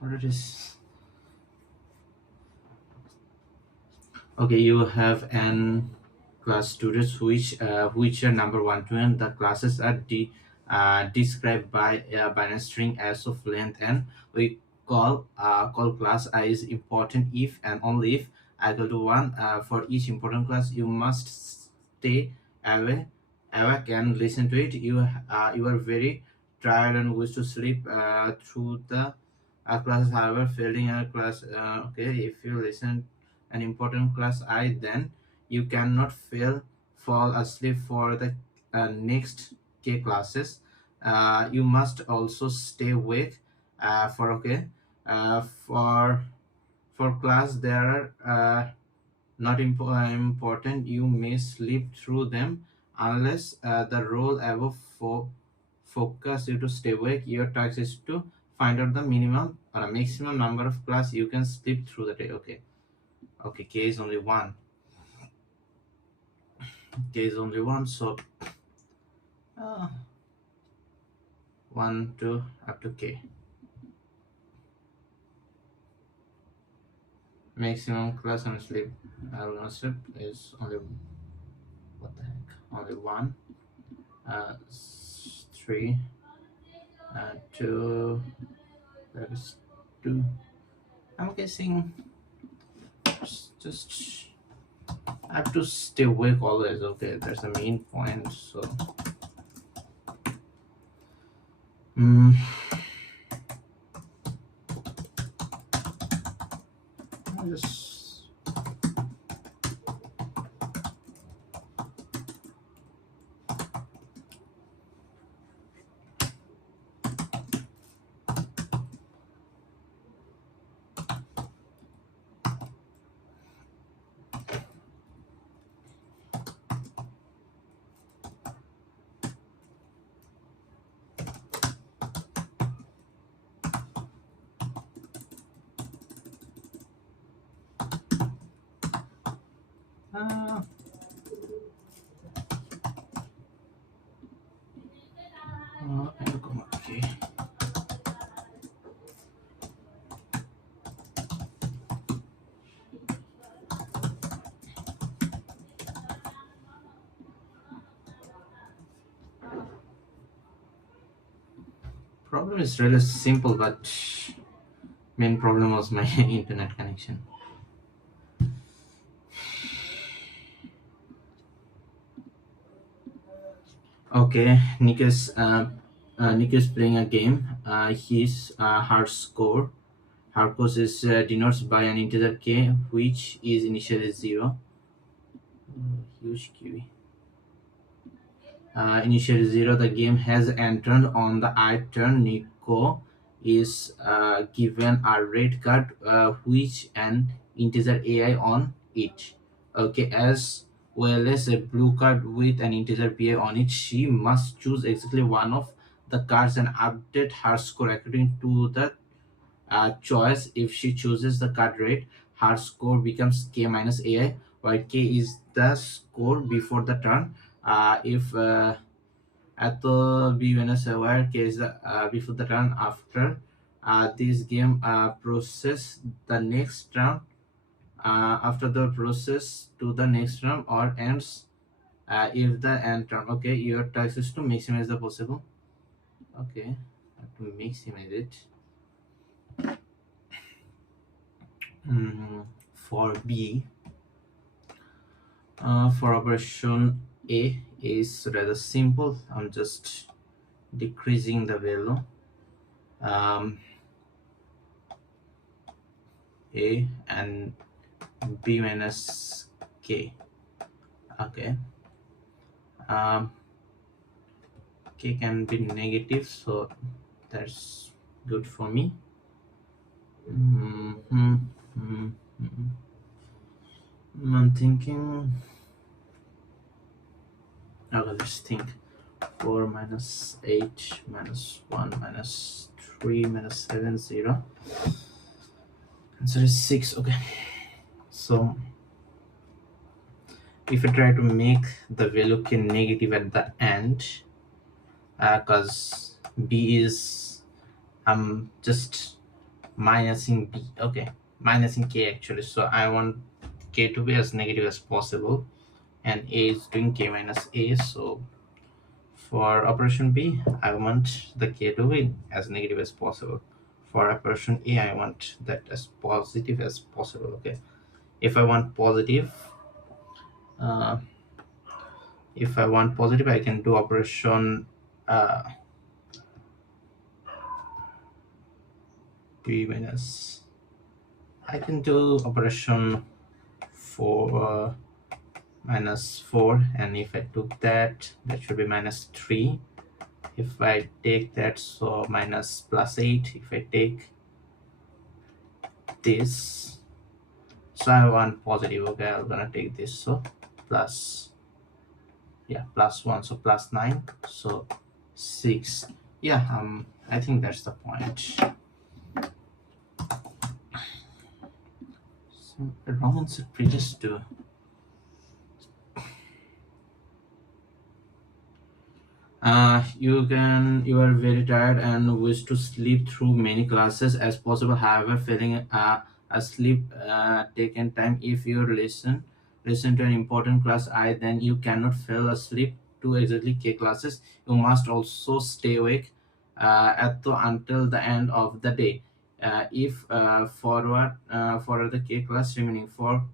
what it is. Okay, you have an class students which are number 1 to n. The classes are described by a binary string as of length, and we call class I is important if and only if I equal to 1. For each important class, you must stay away awake and listen to it. You are very tired and wish to sleep through the class. However, failing a class, okay, if you listen an important class I, then you cannot fall asleep for the next K classes. You must also stay awake for okay for class there are not important. You may sleep through them unless the role above focus you to stay awake. Your task is to find out the minimum or a maximum number of class you can sleep through the day. Okay, K is only one. K is only one, so uh, 1 2 up to K. Maximum class on sleep sleep is only, what the heck, only one. 3 2, that is 2. I'm guessing just I have to stay awake always. Okay, that's the main point. So mm, I just uh, okay. Problem is really simple, but main problem was my internet connection. Okay, Nick is playing a game. His hard score is denotes by an integer k, which is initially 0. Huge QE. Initially 0. The game has entered on the I turn. Nico is given a red card, which an integer AI on it. Okay, as well as a blue card with an integer PA on it. She must choose exactly one of the cards and update her score according to the choice. If she chooses the card red, her score becomes K minus AI, while K is the score before the turn. If at the B minus aware K is the before the turn after this game process the next round. After the process to the next round or ends if the end turn. Okay, your task is to maximize the possible. Okay, I have to maximize it. For B, for operation A is rather simple. I'm just decreasing the value. A and B minus K. Okay. K can be negative, so that's good for me. I'm thinking. Okay, let's think. 4 minus 8 minus 1 minus 3 minus 7 0. Answer is 6. Okay, so if I try to make the value k negative at the end, because B is just minusing b. Okay, minusing k actually. So I want k to be as negative as possible, and a is doing k minus a. So for operation b, I want the k to be as negative as possible. For operation a, I want that as positive as possible. Okay, if I want positive, uh, I can do operation uh, b minus. I can do operation for minus 4, and if I took that, that should be minus 3. If I take that, so minus plus 8. If I take this, so I want positive. Okay, I'm gonna take this, so plus, yeah, plus 1, so plus 9, so 6. Yeah, I think that's the point. So wrong answer previous to. You are very tired and wish to sleep through many classes as possible. However, feeling asleep taken time. If you listen to an important class, then you cannot fall asleep to exactly K classes. You must also stay awake until the end of the day. If forward the K class remaining for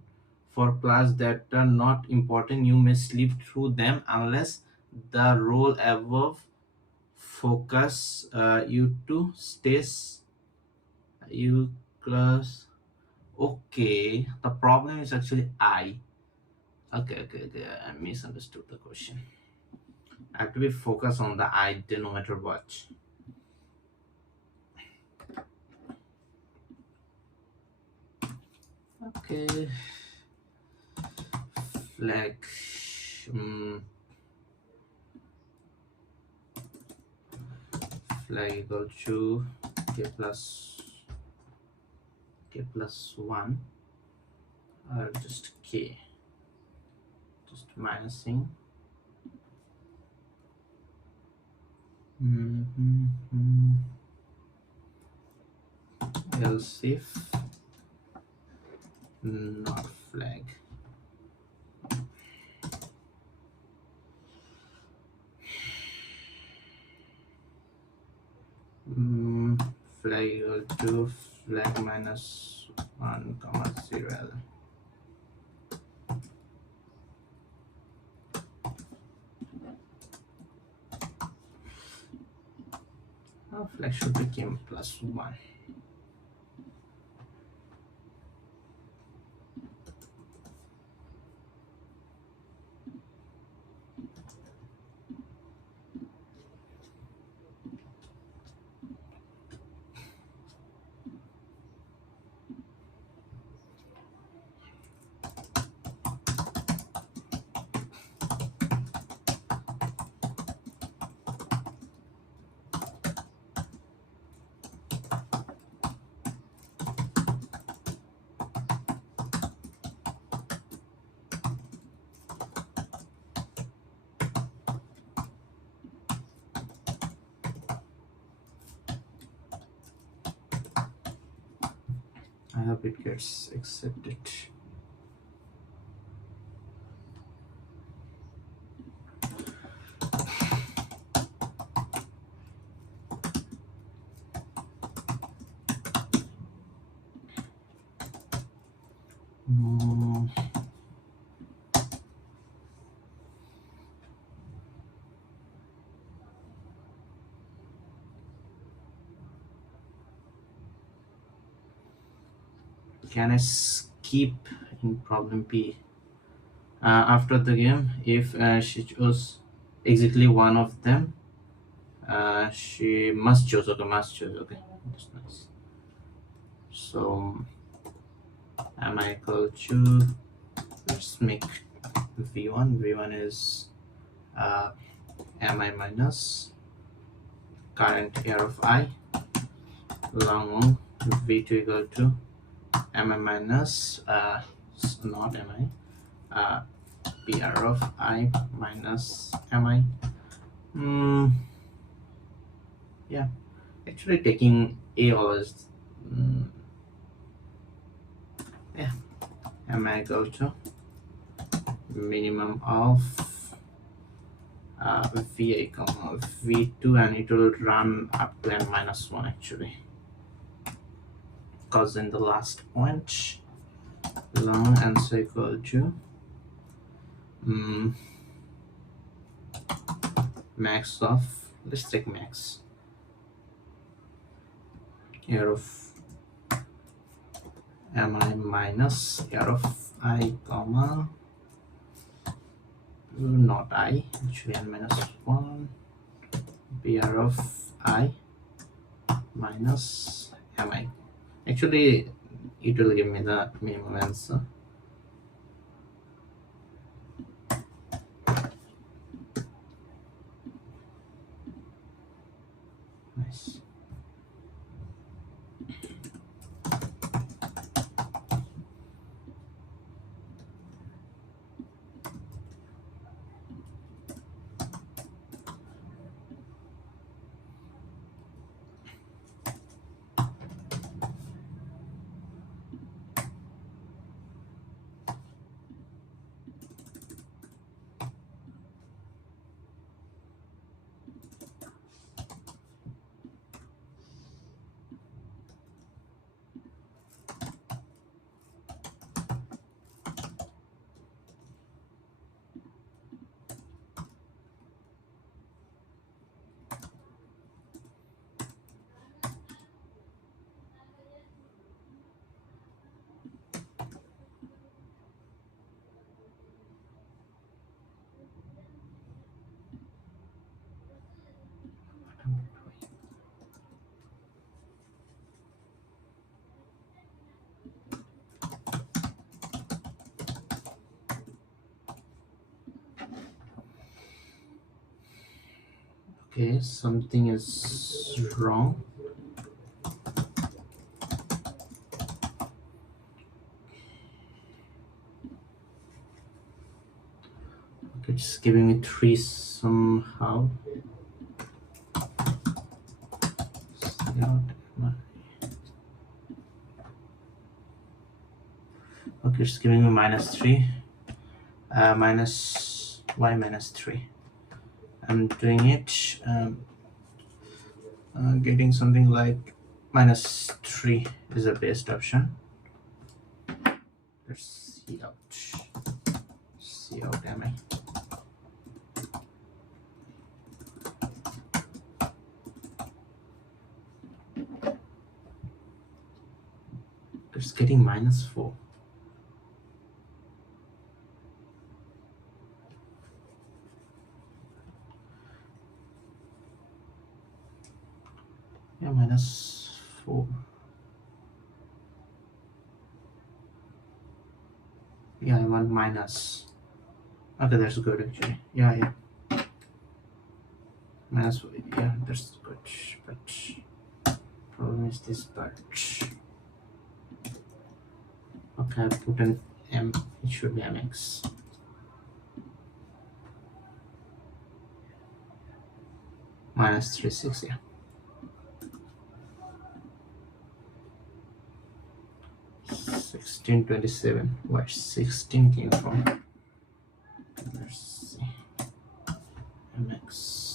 class that are not important, you may sleep through them unless the rule above focus you to stays you class. Okay, the problem is actually I. Okay, I misunderstood the question. I have to be focused on the I no matter what. Okay, flag. um, Flag equal to k plus 1, or just k, just minusing. Mm-hmm. Else if not flag. Flag equal to flag minus 1 comma 0. Flag should become plus 1. I hope it gets accepted. Mm, can I skip in problem B? After the game, if she chose exactly one of them, she must choose. Okay, must choose. Okay, that's nice. So am I equal to, let's make v1. V1 is mi minus current air of I long v2 equal to mi minus not mi pr of I minus mi. Yeah, actually taking a always mm, yeah, am I equal to minimum of vi comma v2, and it will run up to n minus 1 actually, because in the last point long answer equal to mm, max of, let's take max here of mi minus here of I comma not I, actually n minus 1 br of I minus mi. Actually it will give me the minimum answer. Nice. Okay, something is wrong. Okay, it's giving me 3 somehow. Okay, it's giving me -3, minus y minus 3. I'm doing it, getting something like -3 is the best option. Let's see out am I. It's getting -4. Yeah, -4. Yeah, I want minus. Okay, that's good actually. Yeah. -4. Yeah, that's good. But problem is this part. Okay, I put an m. It should be mx. -36. Yeah. 1627. Where 16 came from? Let's see. mx.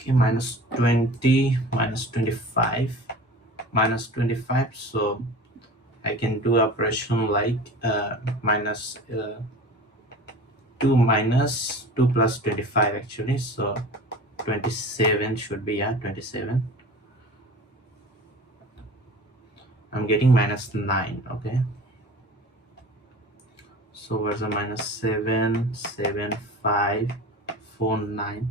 Okay, -20, -25, -25. So I can do operation like minus 2 minus 2 plus 25 actually. So 27 should be, yeah, 27. I'm getting -9. Okay, So where's the minus 7 7 5 4 9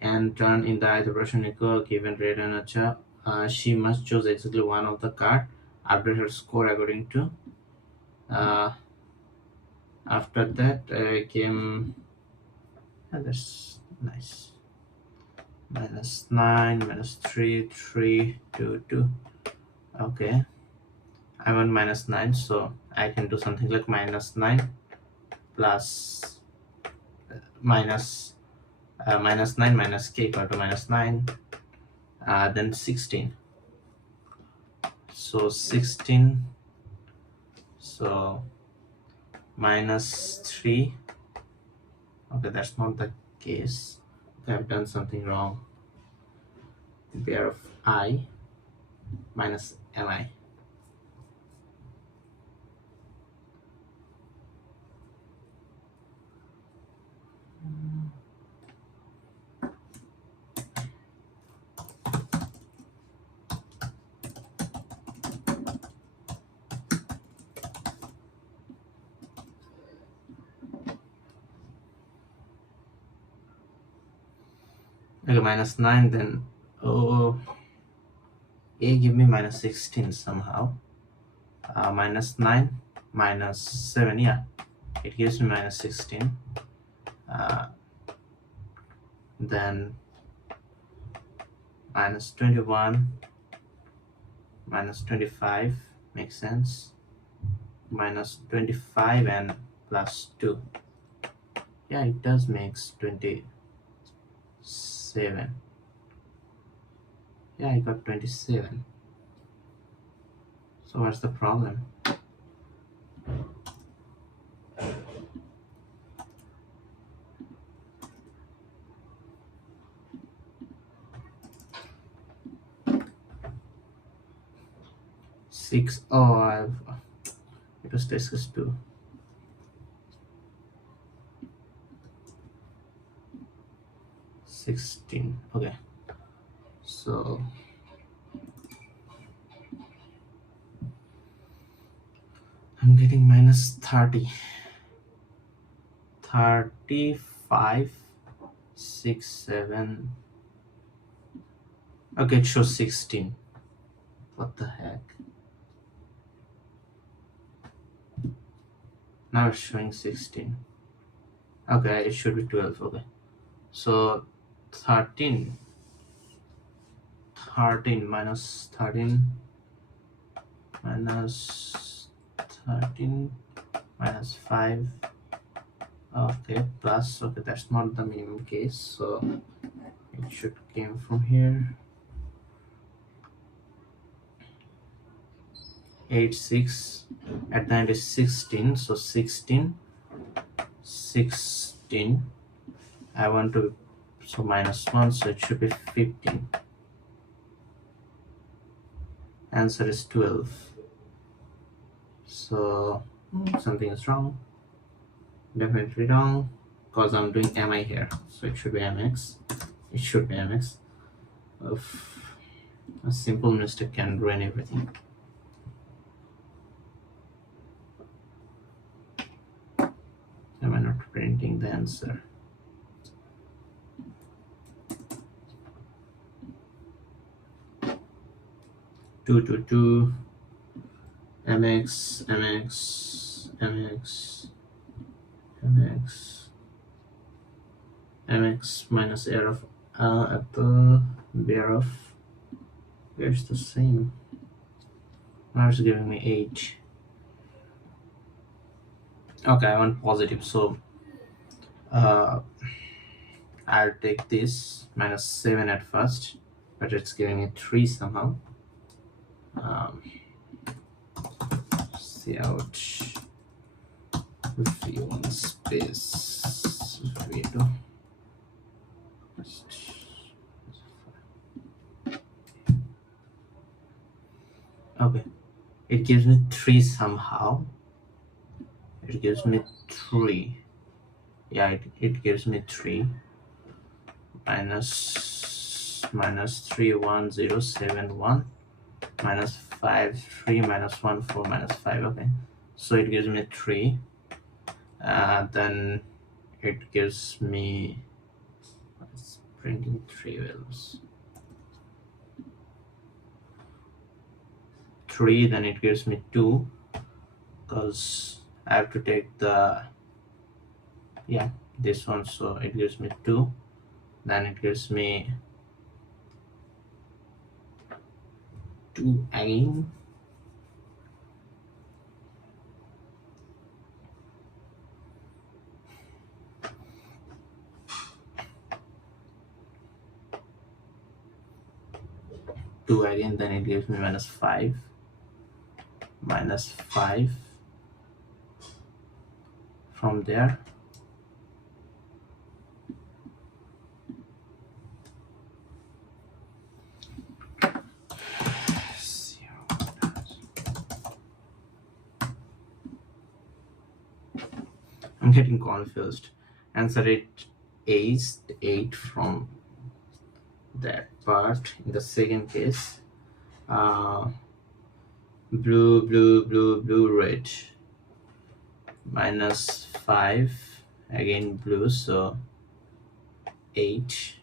and turn in the operation equal given red and acha. She must choose exactly one of the card, update her score according to. After that came, that's nice, minus 9 minus 3 3 2 2. Okay, I want minus 9, so I can do something like minus 9 plus minus minus 9 minus k equal to minus 9, then 16. So 16, so minus 3. Okay, that's not the case. I've done something wrong. Pair of I minus mi. Okay, minus 9, then oh, a give me minus 16 somehow. Minus 9 minus 7, yeah, it gives me minus 16. Then minus 21 minus 25 makes sense. Minus 25 and plus 2, yeah, it does makes 27. Yeah, I got 27. So what's the problem? Six. Oh, it was discussed too. 16. Okay, so I'm getting minus 30. 35 6 7. Okay, it shows 16. What the heck? Now it's showing 16. Okay, it should be 12. Okay, so 13 minus 13 minus 13 minus 5. Okay, plus. Okay, that's not the minimum case, so it should came from here. 8 6 at the end is 16, so 16 I want to, so minus 1, so it should be 15. Answer is 12. So something is wrong, definitely wrong, because I'm doing mi here, so it should be mx. It should be mx. A simple mistake can ruin everything. Am I not printing the answer? Two mx minus air of at the bear of, it's the same. Now it's giving me 8. Okay, I want positive, so I'll take this minus 7 at first, but it's giving me 3 somehow. See out v1 space v2. Okay, it gives me 3 somehow. It gives me 3. Yeah, it gives me 3. Minus 3 1 0 7 1 minus 5 3 minus 1 4 minus 5. Okay, so it gives me 3. Then it gives me, it's printing 3 values, 3, then it gives me 2, because I have to take the, yeah, this one, so it gives me 2, then it gives me 2 again, then it gives me -5, -5 from there, I'm getting confused. Answer it is 8 from that part. In the second case, blue, red, -5, again blue, so 8,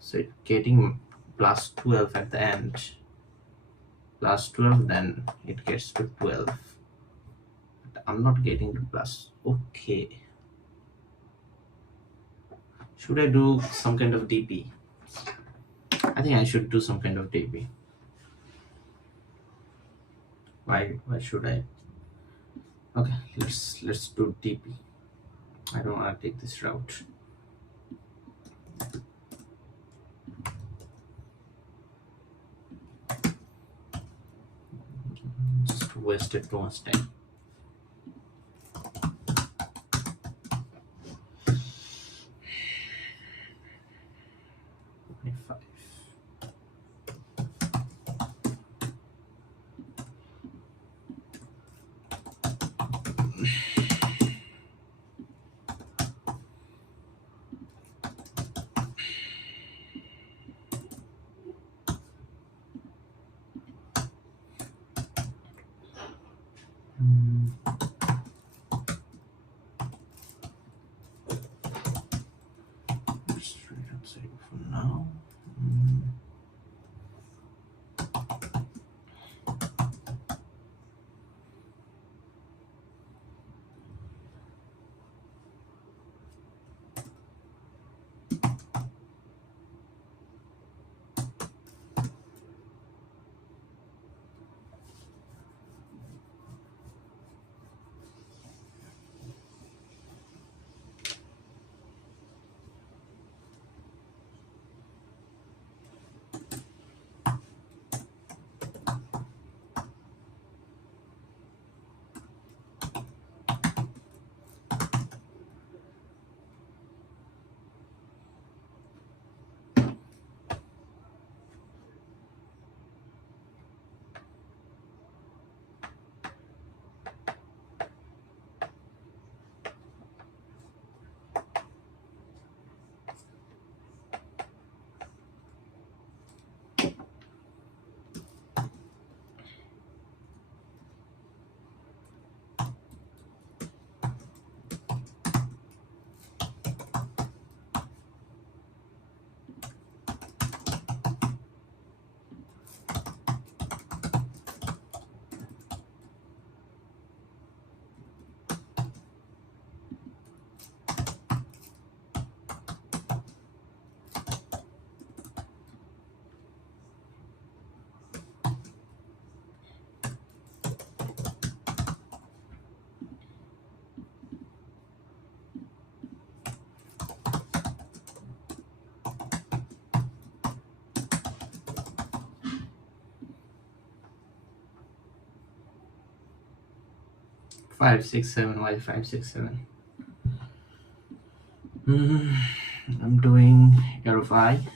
so it's getting +12 at the end, +12, then it gets to 12. I'm not getting to plus. Okay, should I do some kind of DP? I think I should do some kind of DP. Why should I? Okay, let's do DP. I don't want to take this route. Just wasted too much time. Straight outside for now. 567. Why 567? I'm doing arrow 5.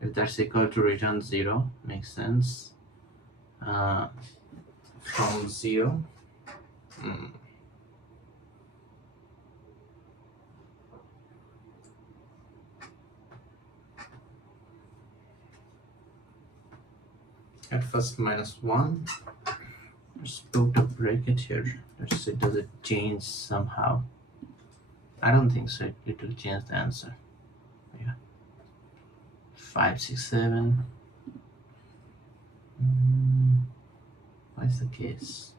If that's equal to return 0, makes sense. From 0. At first -1, Let's put a bracket here. Let's see, does it change somehow? I don't think so. It will change the answer. Yeah. 5, 6, 7. What is the case?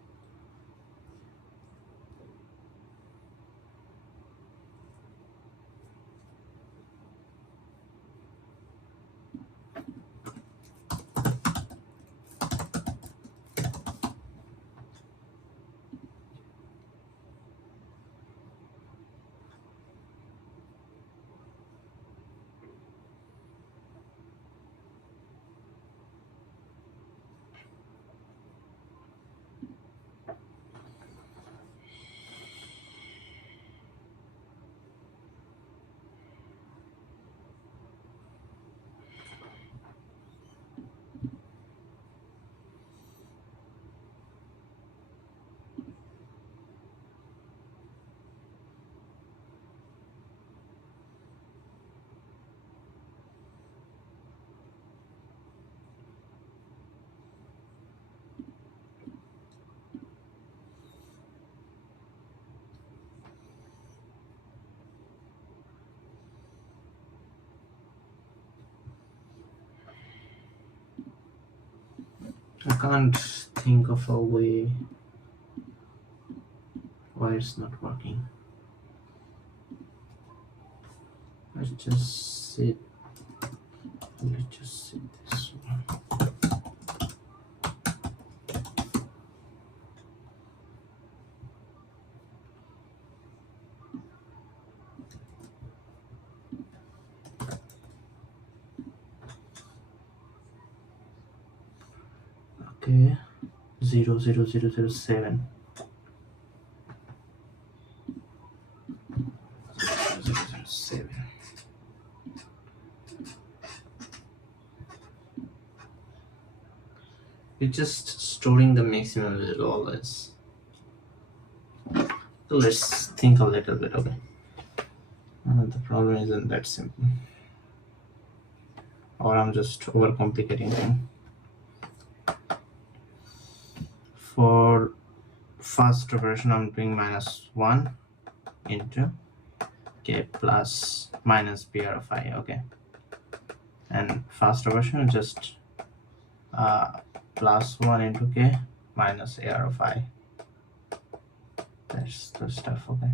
I can't think of a way why it's not working. Let's just sit this one. Okay, 00007. 00007. We're just storing the maximum value always. So let's think a little bit, okay? The problem isn't that simple. Or I'm just overcomplicating things. For first version, I'm doing -1 into k plus minus PR of I, okay? And faster version, just +1 into k minus AR of I. That's the stuff, okay?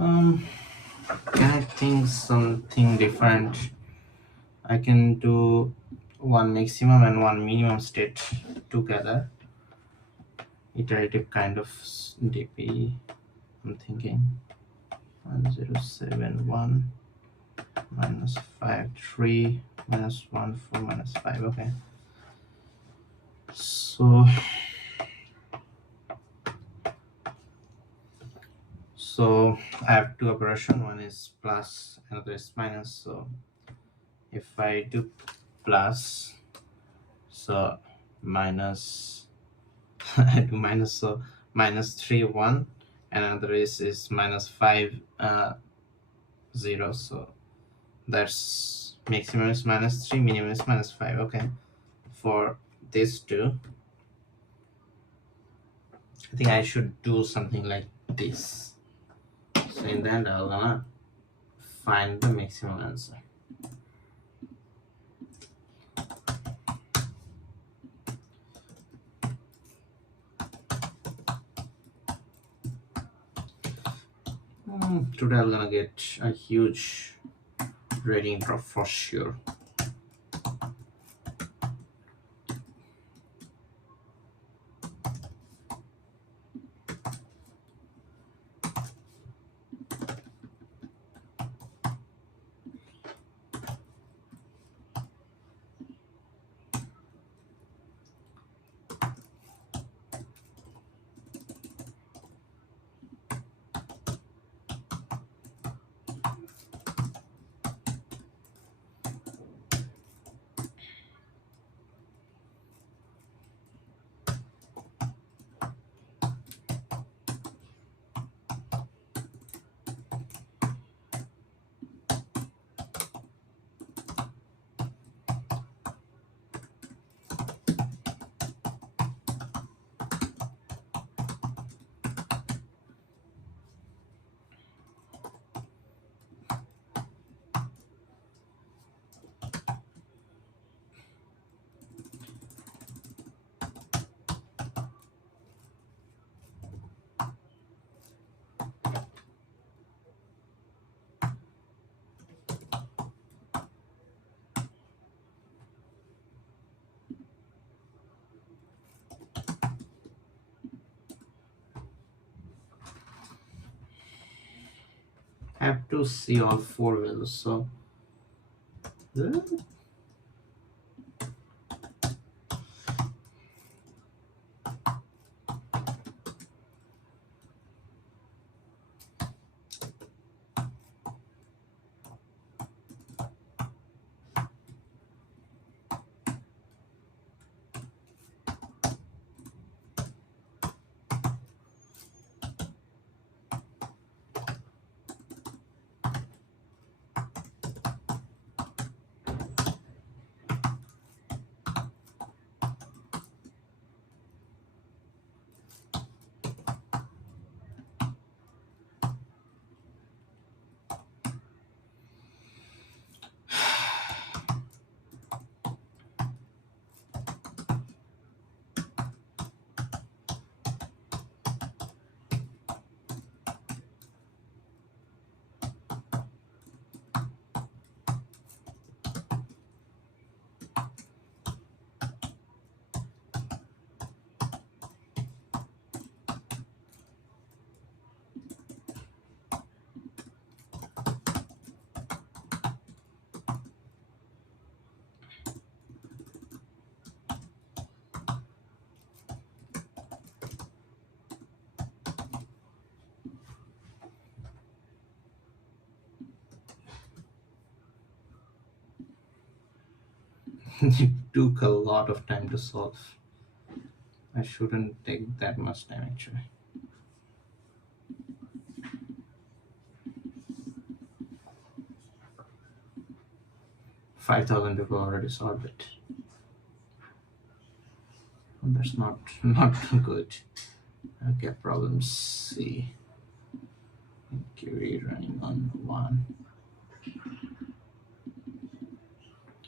Can I think something different? I can do one maximum and one minimum state together. Iterative kind of DP. I'm thinking 1071 minus 53 minus 14 minus 5. Okay. So I have two operations. One is plus, another is minus. So if I do plus, so minus, I do minus, so -3 1, and another is -5 0. So that's maximum is -3, minimum is -5. Okay, for these two, I think I should do something like this. So in the end, I'm gonna find the maximum answer. Today I'm gonna get a huge rating drop for sure. have to see all four values. So it took a lot of time to solve. I shouldn't take that much time actually. 5,000 people already solved it. That's not good. Okay, problem C. Query running on one.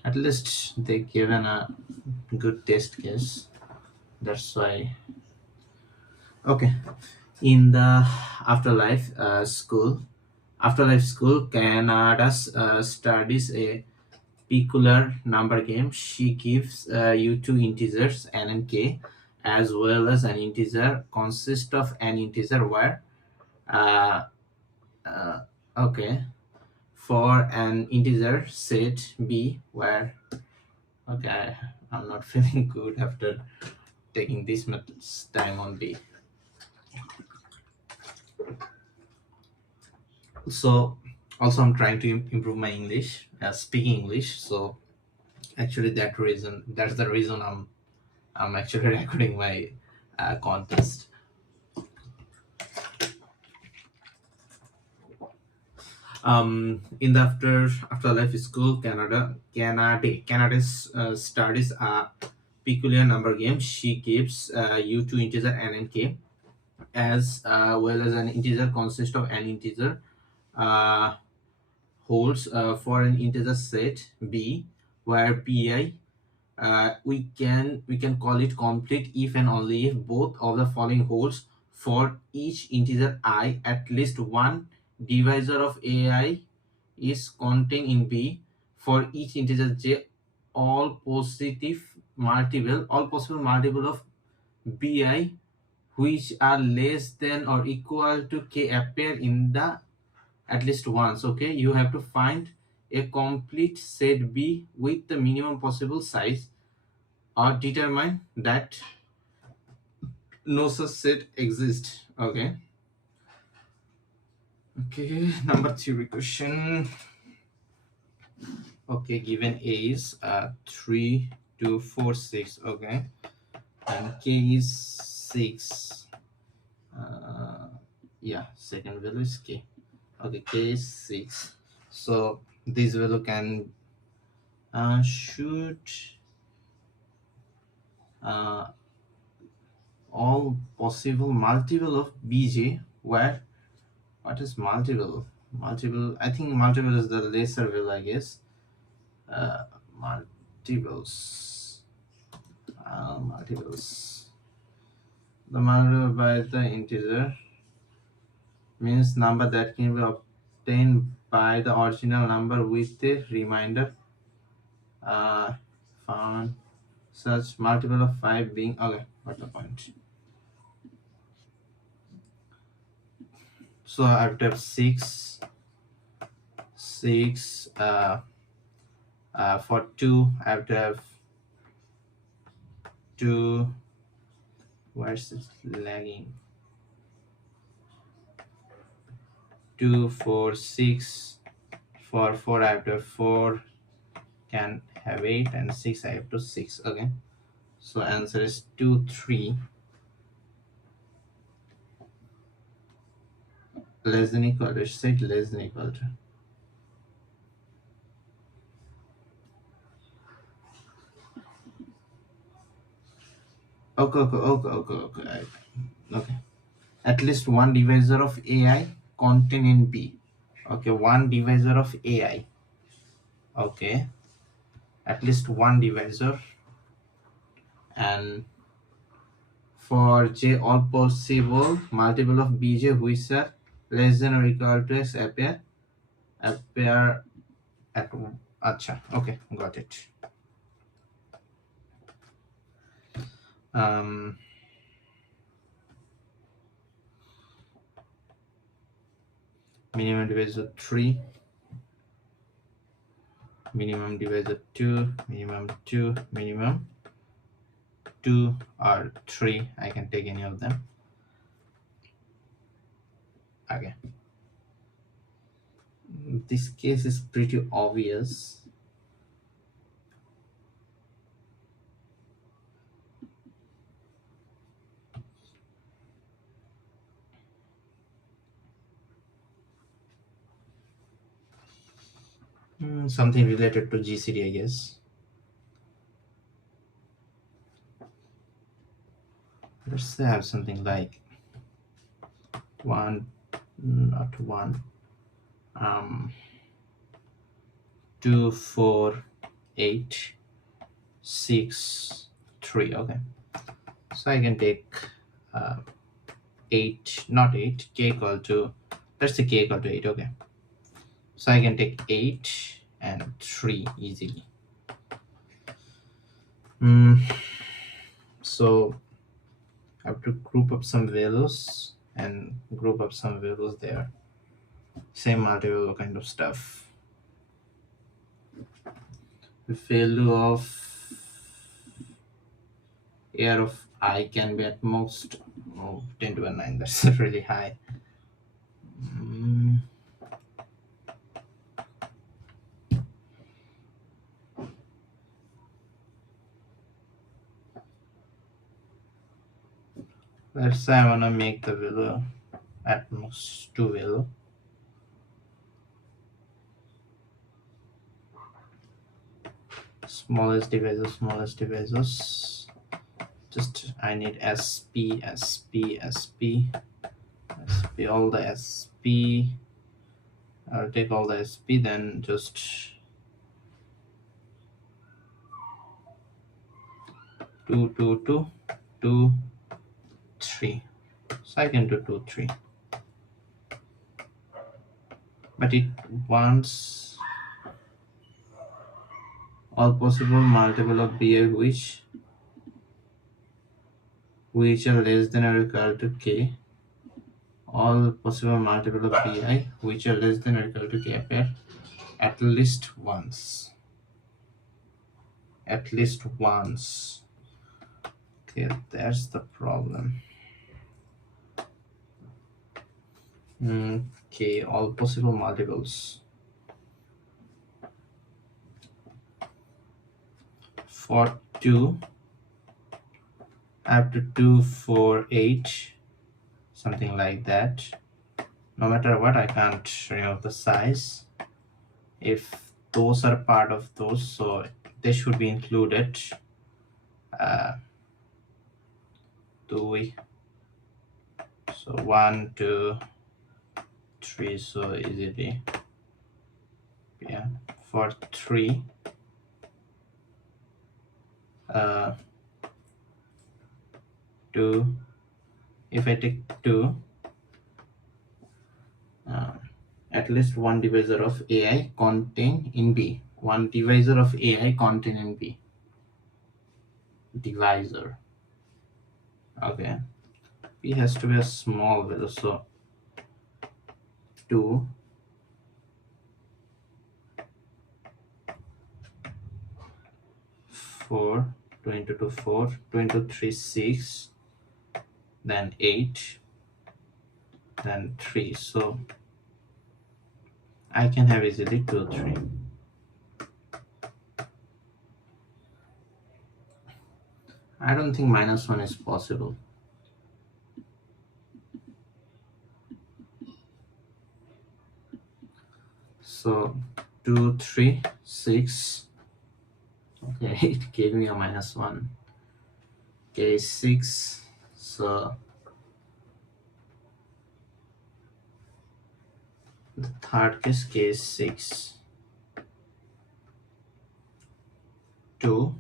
At least they given a good test case. That's why. Okay, in the afterlife school, Canada studies a peculiar number game. She gives you two integers n and k, as well as an integer consists of an integer where uh, uh, okay, for an integer set b where okay, I'm not feeling good after taking this much time on b. So also I'm trying to improve my English, speaking English. So actually that's the reason I'm actually recording my contest. In the afterlife school, Canada studies a peculiar number game. She gives you two integer n and k, as well as an integer consists of an integer uh, holds for an integer set b, where pi we can call it complete if and only if both of the following holds for each integer I. At least one divisor of ai is contained in b for each integer j. All possible multiple of bi which are less than or equal to k appear in the at least once. Okay, you have to find a complete set b with the minimum possible size, or determine that no such set exists. Okay. Okay, number theory question. Okay, given a is 3 2 4 6. Okay, and k is 6. uh, yeah, second value is k. Okay, k is 6. So this value can should uh, all possible multiple of bj, where what is multiple? Multiple, I think multiple is the lesser value, I guess. Multiples. Multiples. The multiple by the integer means number that can be obtained by the original number with the remainder uh, found, such multiple of 5 being okay. What the point? So I have to have 6 6 for 2 I have to have 2. Where's it lagging? 2 4 6. For 4 I have to have 4, can have 8, and 6 I have to 6. Okay, so answer is 2 3, less than equal to, set less than equal to. Okay. At least one divisor of AI contain in B. Okay, one divisor of AI. Okay, at least one divisor. And for J, all possible multiple of Bj which are less than or equal to X appear at. Acha, okay, got it. um Minimum divisor 3, minimum divisor 2, minimum 2, minimum 2 or 3. I can take any of them. Okay, this case is pretty obvious. Something related to GCD, I guess. Let's say I have something like 1, not 1, 2 4 8 6 3. Okay, so I can take 8, not 8, k equal to, let's say k equal to 8. Okay, so I can take 8 and 3 easily. So I have to group up some values and group up some values there. Same multiple kind of stuff. The value of air of I can be at most 10 to the 9. That's really high. Let's say I want to make the value at most 2 value. Smallest divisors. Just I need SP, all the SP. I'll take all the SP, then just 2 2 2 2 3. So I can do 2 3, but it wants all possible multiple of BI which are less than or equal to k. All possible multiple of BI which are less than or equal to k appear at least once. At least once. Okay, that's the problem. Okay, all possible multiples. For 2, I have to 2 4 8, something like that. No matter what, I can't remove the size. If those are part of those, so they should be included. So 1 2 3, so easily. Yeah, for 3, 2, if I take 2, at least one divisor of AI contain in B. One divisor of AI contain in B. Divisor. Okay. P has to be a small value, so 2 4, 2 into 2 4, 2 into 3 6, then 8, then 3. So I can have easily 2 3. I don't think -1 is possible. So 2 3 6. Okay, it gave me a -1. Okay, 6. So the third case, k is 6. 2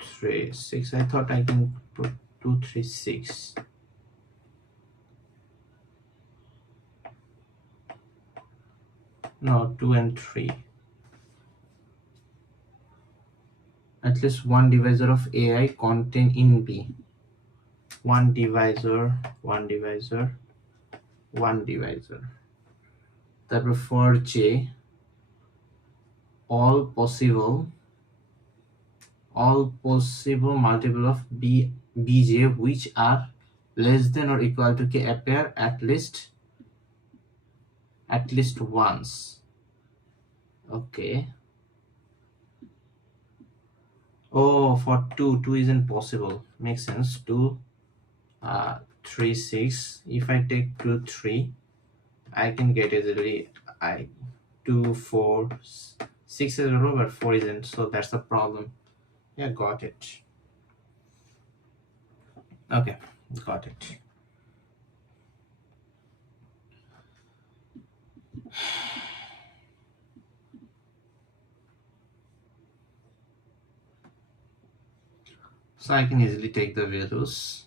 3 6. I thought I can put 2 3 6. No, 2 and 3. At least one divisor of AI contained in B. One divisor, one divisor, one divisor. Therefore, for J, all possible multiple of Bj which are less than or equal to K appear at least once. Okay. Oh, for 2 isn't possible. Makes sense. 2 3 6. If I take 2 3, I can get easily 2 4 6 is a row, but 4 isn't, so that's the problem. Yeah, got it. Okay, got it. So I can easily take the values,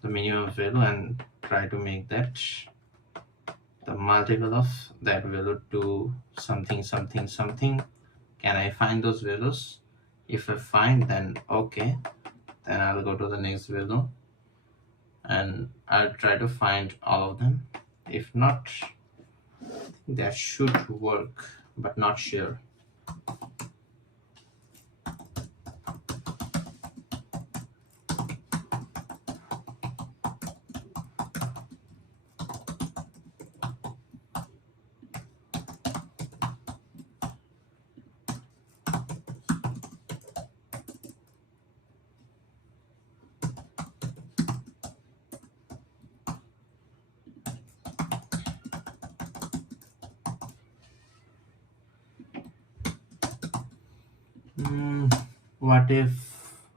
the minimum value, and try to make that the multiple of that value to something something something. Can I find those values? If I find, then okay, then I'll go to the next value and I'll try to find all of them. If not, that should work, but not sure. What if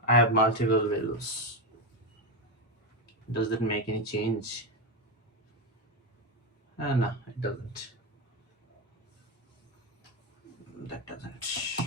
I have multiple values? Does that make any change? No, it doesn't. That doesn't.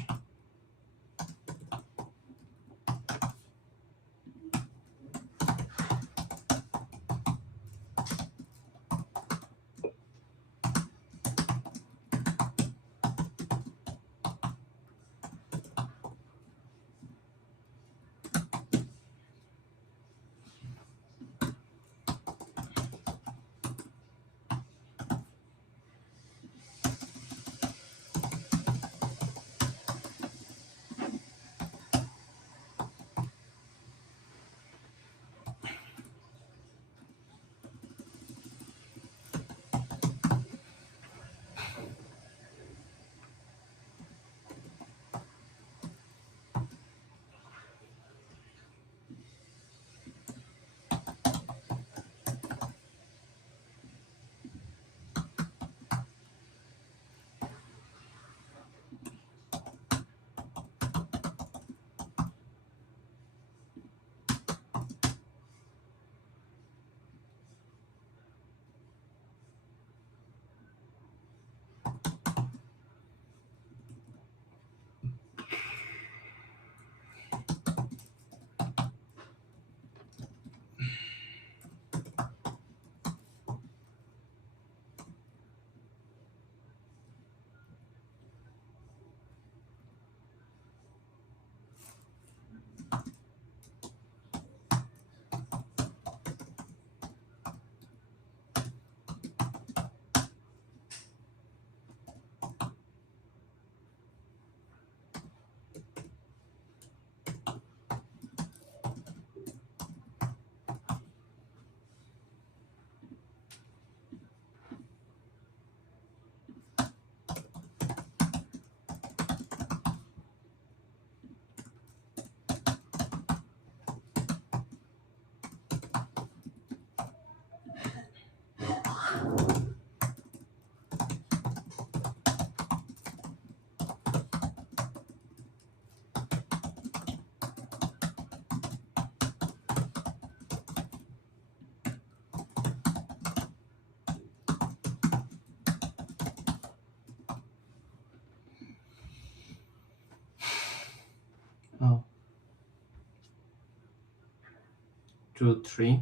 2, 3.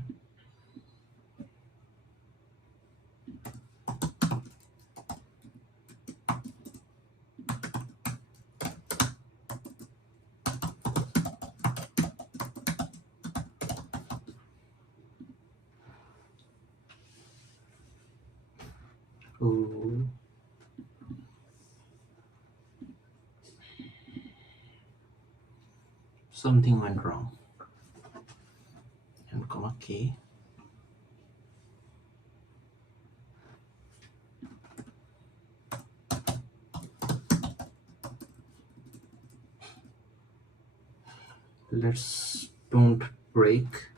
Ooh. Something went wrong. And comma K. Let's don't break.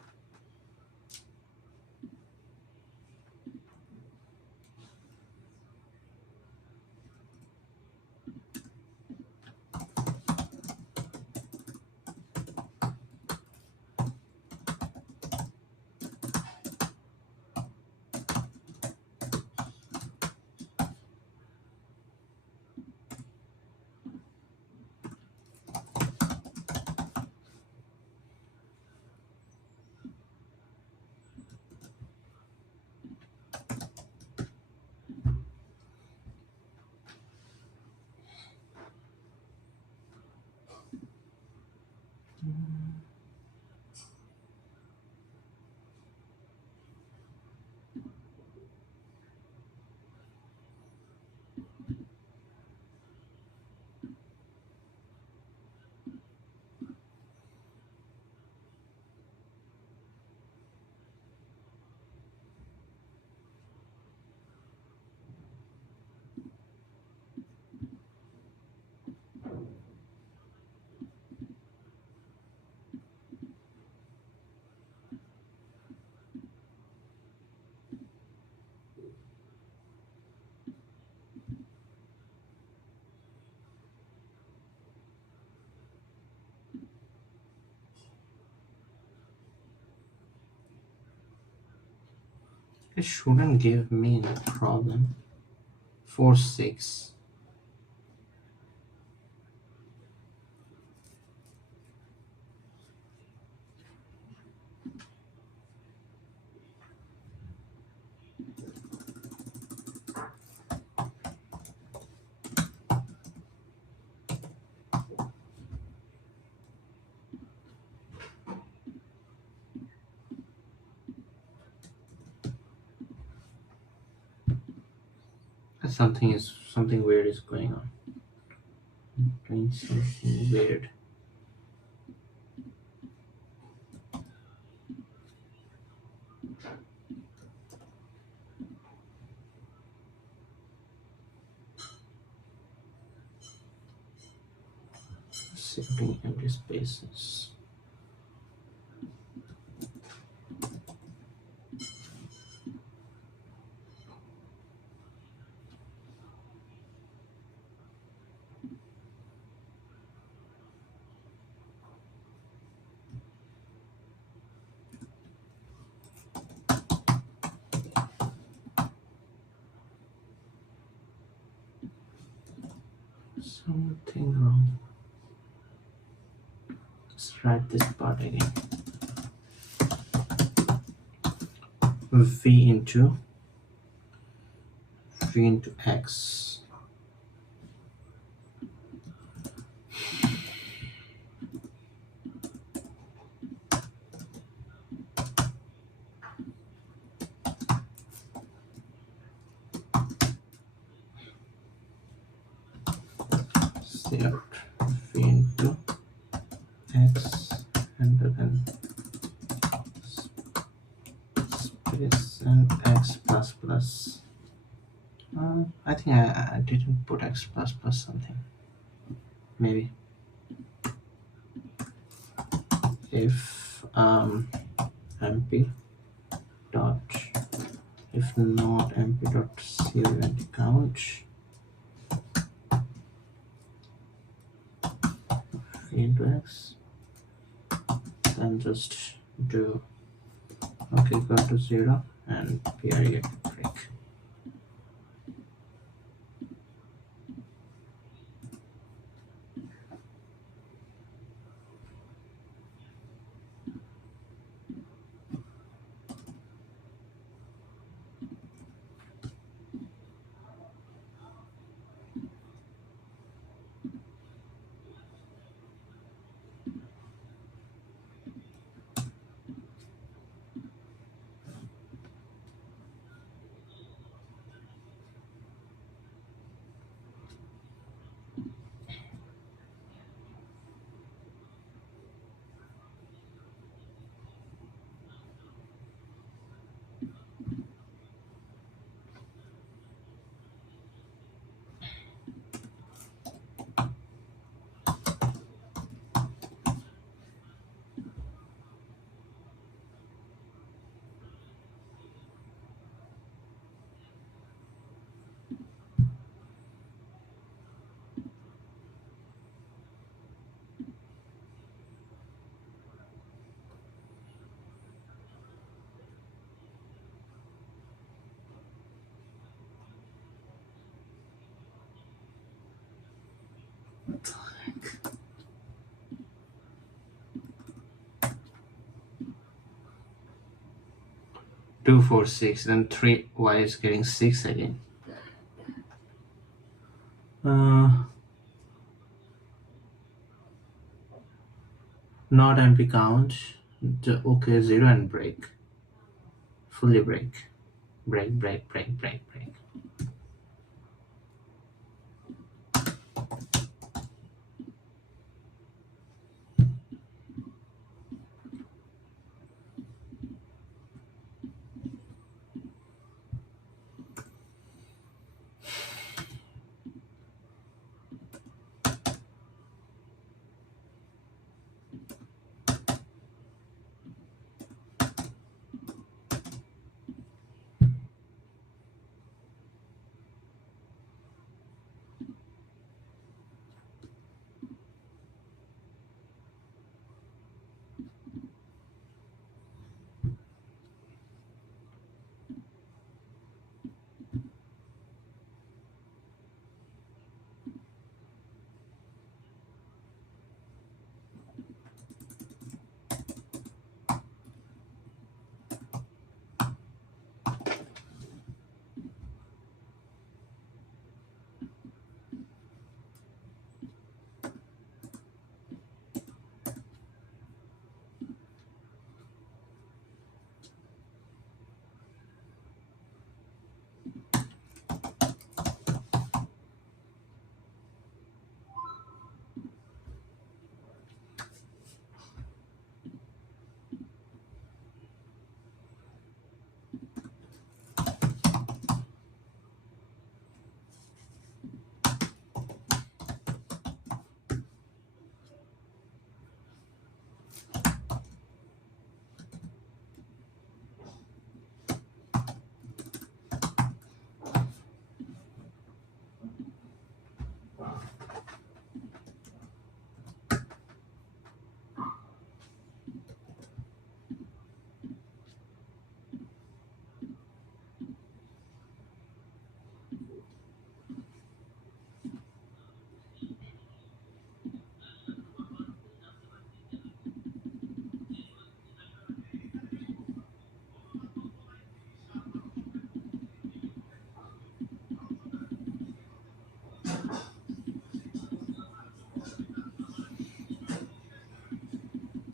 It shouldn't give me the problem. 4, 6. Something weird is going on. Doing something weird. Saving empty spaces. Something wrong. Let's write this part again. V into x. Set v into x and then space and x plus plus. I think I didn't put x plus plus something. Maybe if mp dot if not mp dot event count v into x, then just do okay equal to 0 and period break. 2, 4, 6, then 3. Why is getting 6 again? Uh, Not empty count. Okay, 0 and break. Fully break. Break, break, break, break, break.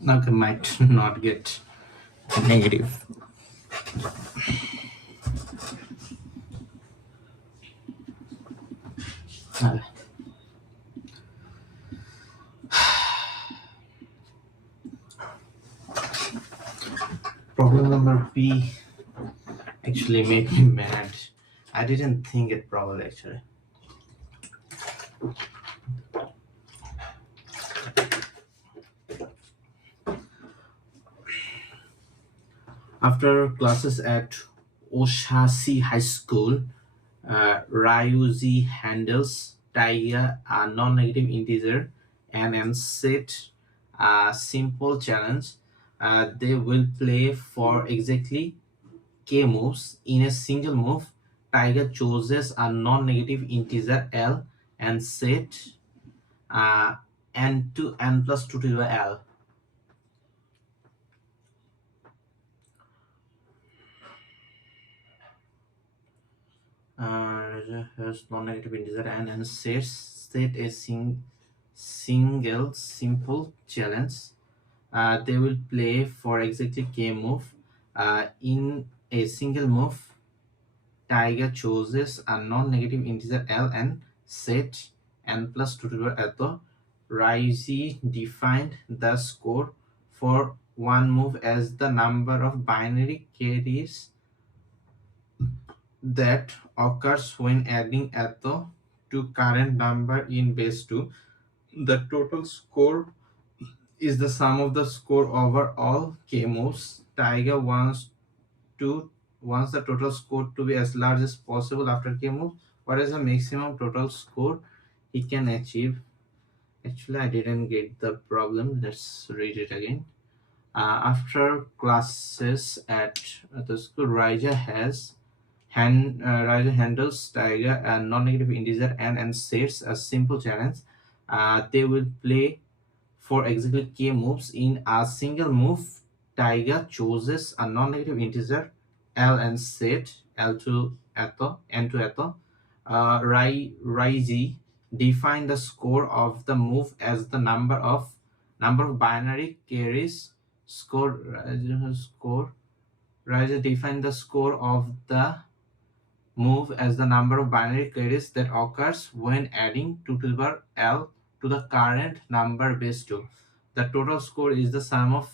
Okay, might not get negative. Uh, Problem number B actually made me mad. I didn't think it properly actually. After classes at Oshashi High School, Ryuji handles Taiga a non-negative integer and set a simple challenge. They will play for exactly k moves. In a single move, Tiger chooses a non-negative integer L and set uh, n to n plus 2 to the L. Has non-negative integer n and set a single simple challenge. They will play for exactly k move. In a single move, Tiger chooses a non-negative integer L and set n plus 2 to the power. Raisi defined the score for one move as the number of binary carries that occurs when adding Atho to current number in base 2. The total score is the sum of the score over all k moves. Tiger wants the total score to be as large as possible after k move. What is the maximum total score he can achieve? Actually, I didn't get the problem. Let's read it again. After classes at the school, Raja handles Tiger a non-negative integer and sets a simple challenge. They will play for exactly k moves. In a single move, Tiger chooses a non-negative integer L and set L to eto N to eto. Raiji define the score of the move as the number of binary carries. Score Raiji define the score of the move as the number of binary carries that occurs when adding 2 to the power L to the current number base 2. The total score is the sum of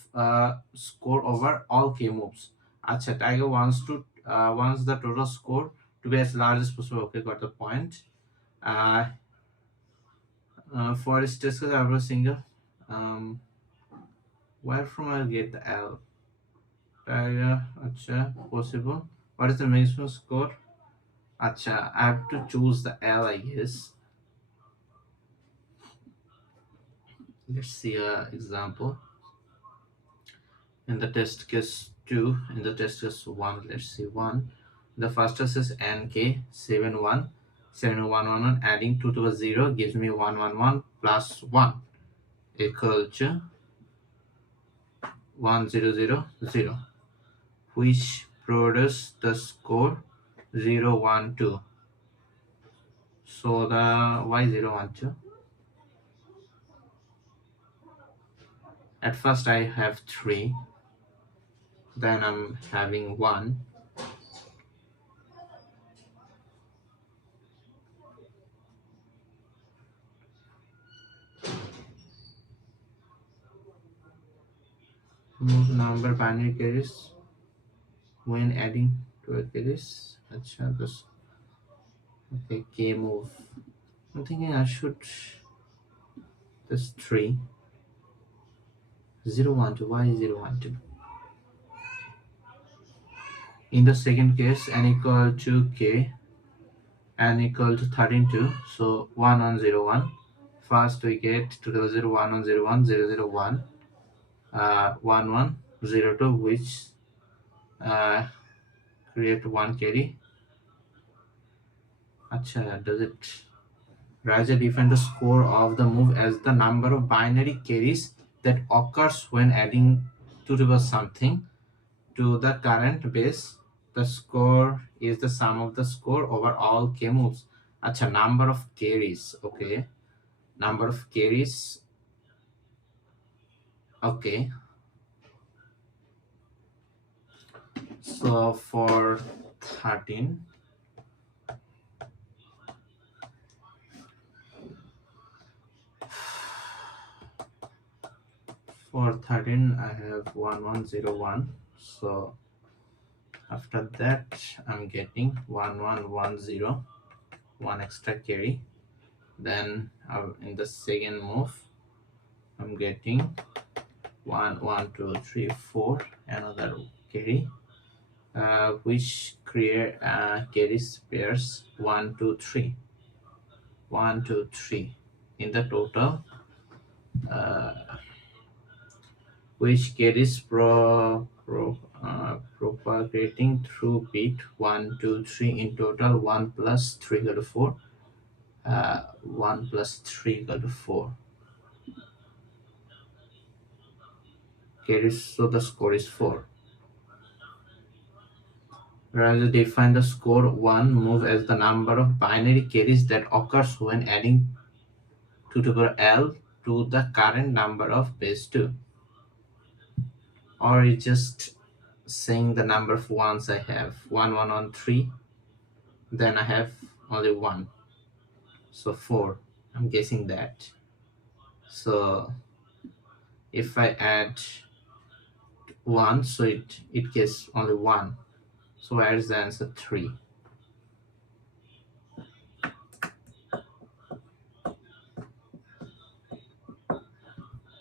score over all k moves. Acha, Tiger wants the total score to be as large as possible. Okay, got the point. Uh, for stress every single, um, where from I get the L? Tiger, acha, possible. What is the maximum score? Acha, I have to choose the L, I guess. Let's see a example. In the test case 2, in the test case 1, let's see 1. The fastest is nk 71 7111, adding 2 to the 0 gives me 111 plus 1 equal to 1000, which produces the score 012. So the why 012? At first I have 3, then I'm having 1. Move number binary carries when adding to a carries. Acha, this okay, K move. I'm thinking I should this 3 0 1 2. Why 0 1 2? In the second case, n equal to k, n equal to 13 2. So 1 on 0 1. First we get to the 0 1 on 0 1 0 0 1 1 1 0 2, which uh, create 1 carry. Acha, does it? Raja define the score of the move as the number of binary carries that occurs when adding to the something to the current base. The score is the sum of the score over all k moves. Acha, number of carries. Okay, number of carries. Okay, so for 13, I have 1101. So after that I'm getting 1110, one extra carry. Then in the second move I'm getting 1 1 2 3 4, another carry, which create carries pairs 1 2 3 1 2 3 in the total, uh, which carries propagating through bit 1 2 3 in total 1 plus 3 equal to 4, 1 plus 3 equal to 4 carries, so the score is 4. Rather, define the score 1 move as the number of binary carries that occurs when adding 2 to the power L to the current number of base 2. Or it's just saying the number of ones I have. 1 1 on 3, then I have only 1. So 4. I'm guessing that. So if I add 1, so it gets only 1. So where is the answer? 3.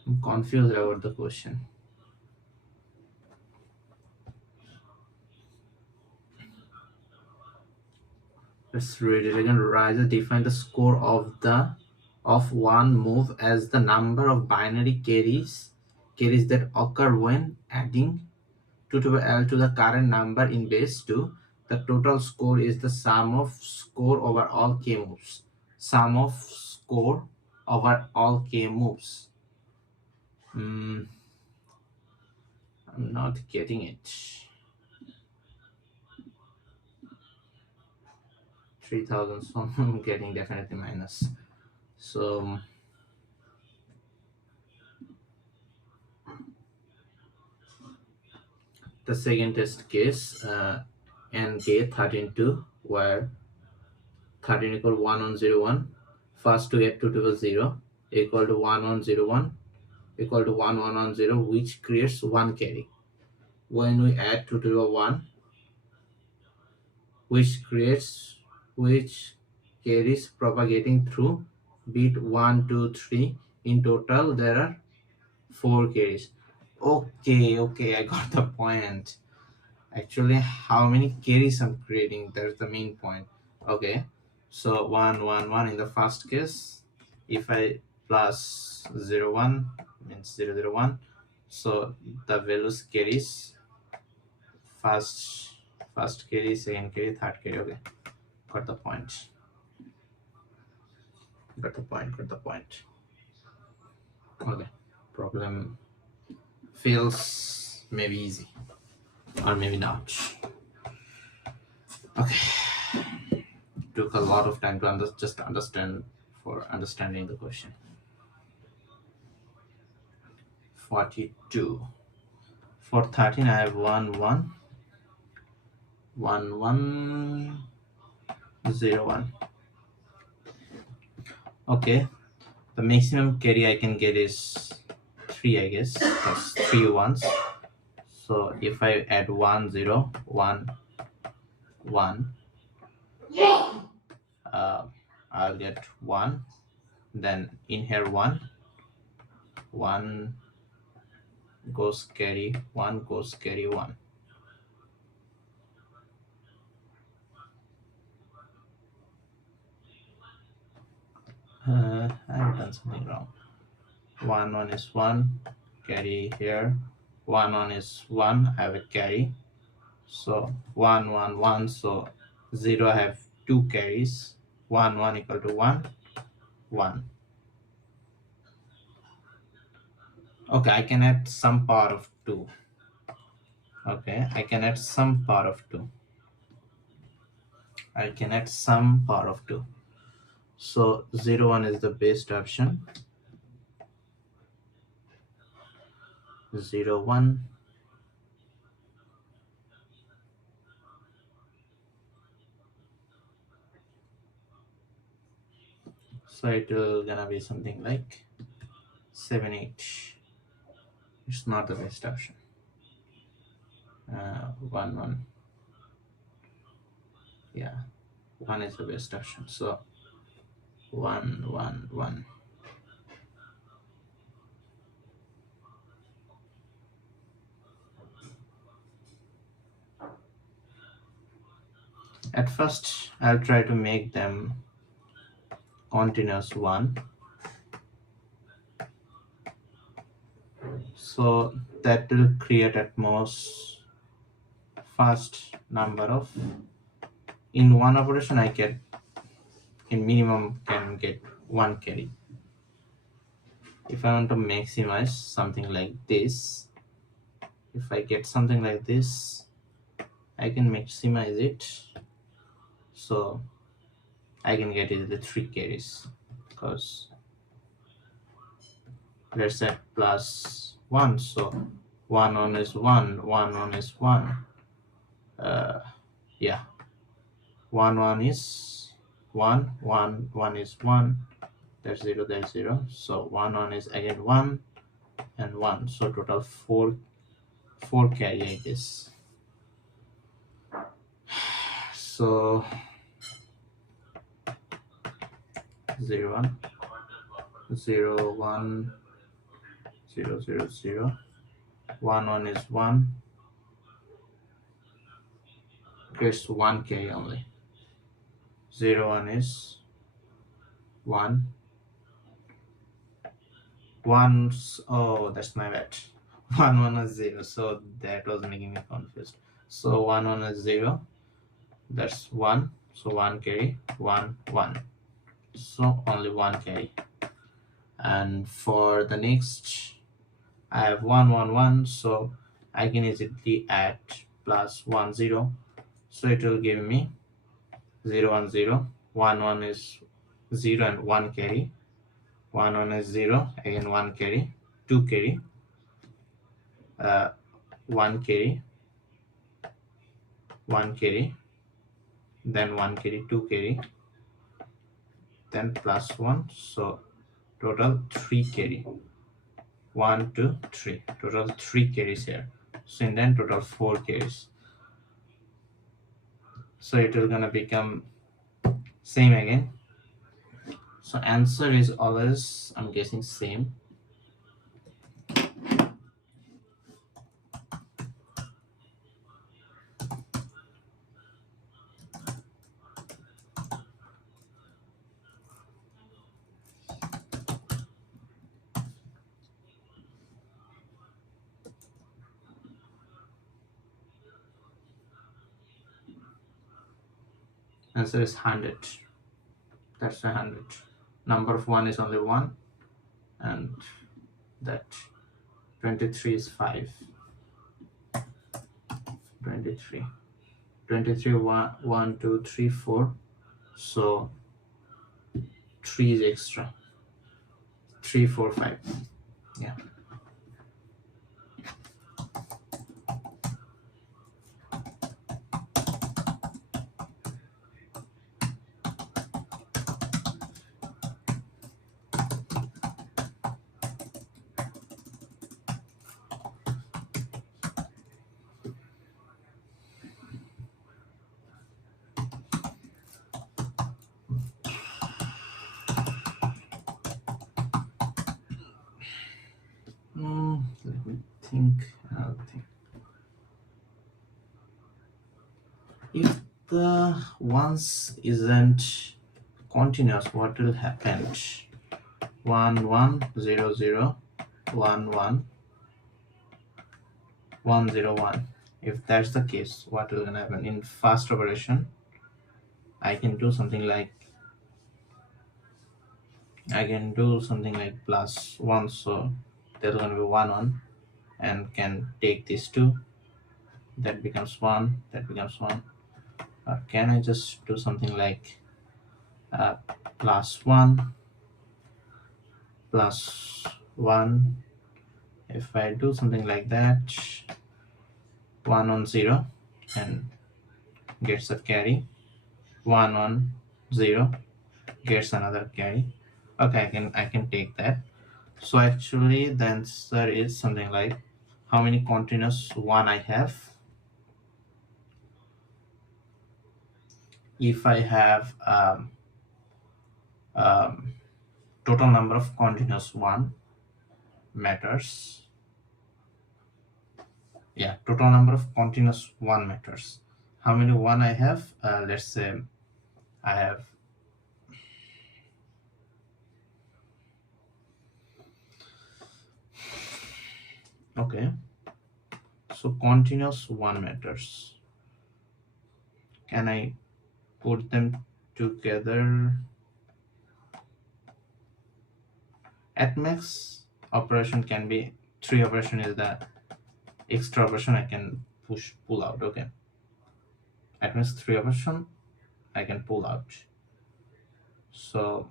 I'm confused about the question. Let's read it again. Riser define the score of one move as the number of binary carries that occur when adding 2 to the L to the current number in base 2. The total score is the sum of score over all k moves. Sum of score over all k moves. I'm not getting it. 3000, so I'm getting definitely minus. So the second test case, nk 13 2, where 13 equal 1101, first to get 2 to the 0 equal to 1101 equal to 1110, which creates 1 carry. When we add 2 to the 1, which carries propagating through bit 1 2 3. In total there are 4 carries. Okay, I got the point. Actually, how many carries I'm creating, that's the main point. Okay, so 1 1 1 in the first case. If I plus 0 1 means 0 0 1, so the values carries first first carry, second carry, third carry. Okay, got the point. Got the point. Okay, problem feels maybe easy or maybe not. Okay, took a lot of time to just understand, for understanding the question. 42. For 13 I have 1 1 1 1 0 1. Okay, the maximum carry I can get is 3, I guess. That's 3 ones. So if I add 1 0 1 1, uh, I'll get 1. Then in here 1 1 goes carry, 1 goes carry 1. I've done something wrong. 1 1 is 1, carry here. 1 1 is 1, I have a carry. So 1 1 1, so 0 I have 2 carries. 1 1 equal to 1 1. Okay, I can add some power of 2. Okay, I can add some power of 2. I can add some power of 2. So 0 1 is the best option. 0 1. So it will gonna be something like 7 8. It's not the best option. 1 1. Yeah, 1 is the best option. So 1 1 1. At first I'll try to make them continuous 1, so that will create at most first number of, in one operation I get, in minimum can get 1 carry. If I want to maximize something like this, if I get something like this, I can maximize it, so I can get easily 3 carries, because let's say plus 1, so 1 1 is 1 1 1 is 1. Yeah, 1 1 is 1 1 1 is 1. There's 0, there's 0, so 1 1 is again 1 and 1, so total 4 carry I guess. So 0 1 0 1 0 0 0, 1 1 is 1, creates 1 carry only. 0 1 is 1 1. Oh, that's my bad. 1 1 is 0, so that was making me confused. So 1 1 is 0, that's 1, so 1 carry 1 1, so only 1 carry. And for the next I have 1 1 1, so I can easily add plus 1 0, so it will give me 0 1 0, 1 1 is 0 and 1 carry, 1 1 is 0, again 1 carry, 2 carry, 1 carry, 1 carry, then 1 carry, 2 carry, then plus 1, so total 3 carry, 1 2 3, total 3 carries here. So and then total 4 carries, so it will gonna become same again. So answer is always, I'm guessing, same. Answer is 100. That's 100. Number of 1 is only 1, and that 23 is 5. 23. 23, 1, 1, 2, 3, 4. So 3 is extra. 3, 4, 5. Yeah. Let me think. If the ones isn't continuous, what will happen? 1 1 0 0 1 1 1 0 1. If that's the case, what will gonna happen? In fast operation, I can do something like plus 1, so there's gonna be 1 1, and can take these two, that becomes 1, that becomes 1. Or can I just do something like plus 1 plus 1? If I do something like that, 1 on 0 and gets a carry, 1 1 0 gets another carry. Okay, I can take that. So actually the answer is something like, how many continuous 1 I have? If I have total number of continuous 1 matters. Yeah, total number of continuous 1 matters. How many 1 I have? Let's say I have okay, so continuous 1 matters. Can I put them together? At max operation can be 3 operation is the extra operation I can pull out. Okay, at max 3 operation I can pull out. So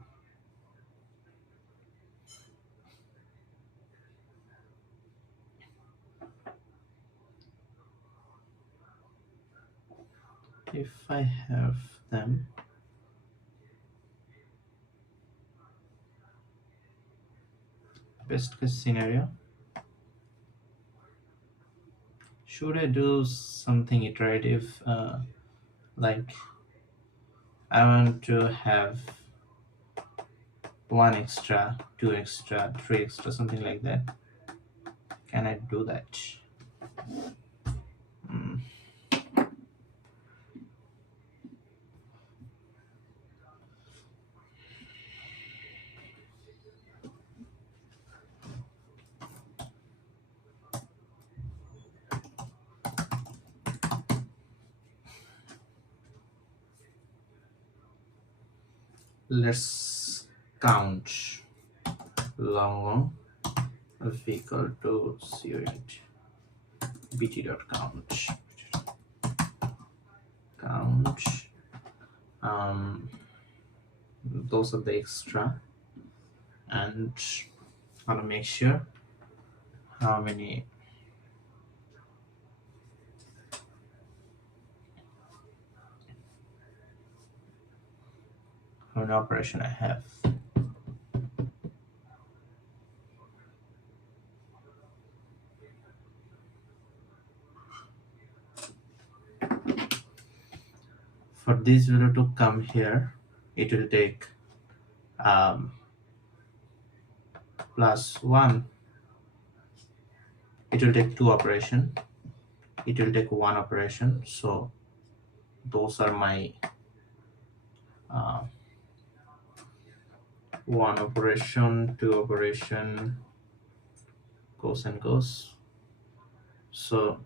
if I have them, best case scenario, should I do something iterative, like I want to have 1 extra, 2 extra, 3 extra, something like that? Can I do that? Let's count long equal to unit bt.count. Count um, those are the extra, and I want to make sure how many operation I have. For this value to come here, it will take um, plus 1. It will take 2 operation. It will take 1 operation. So those are my 1 operation, 2 operation, goes and goes. So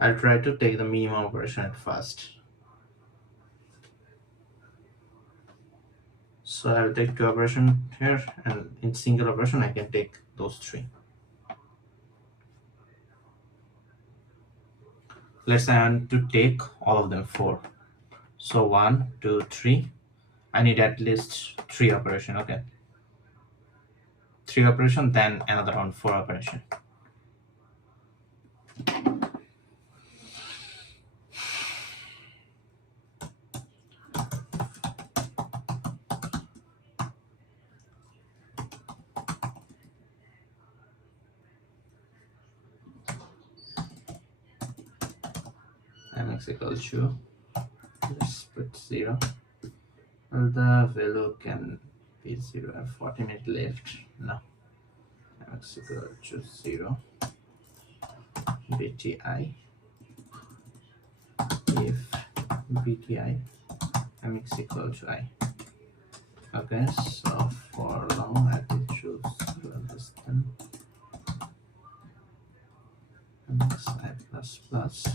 I'll try to take the minimum operation at first. So I will take 2 operation here, and in single operation I can take those 3. Let's say I want to take all of them 4. So 1, 2, 3. I need at least 3 operation. Okay, 3 operation, then another one 4 operation. Mx equals to, let's put 0. Well, the value can be 0 and 40 minutes left. No, mx equal to 0 bti if bti mx equal to I. Okay, so for long I will choose less than mx I plus plus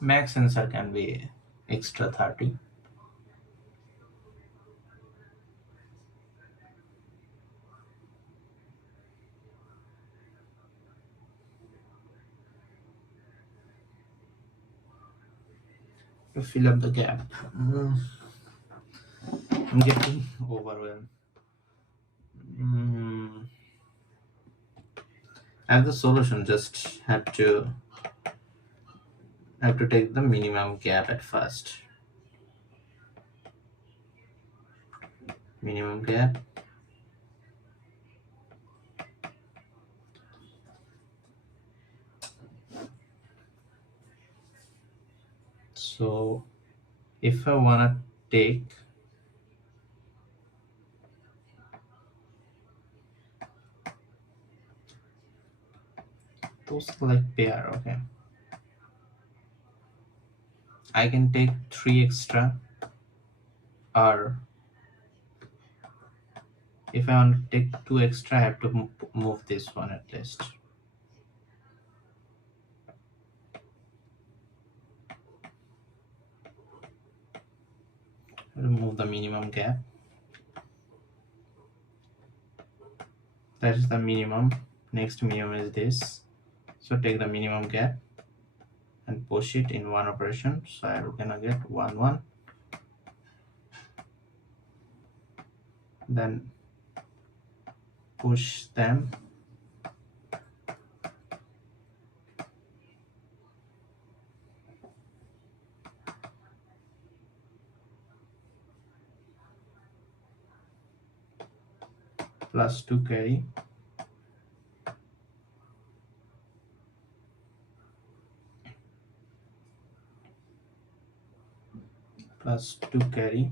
max answer can be extra 30. To fill up the gap. I'm getting overwhelmed. I have the solution, just have to take the minimum gap at first. Minimum gap. So if I wanna take those like pair, okay, I can take 3 extra, or if I want to take 2 extra, I have to move this one at least. Remove the minimum gap. That is the minimum. Next minimum is this. So take the minimum gap and push it in 1 operation. So I'm gonna get 1 1. Then push them. Plus 2 carry. Plus 2 carry.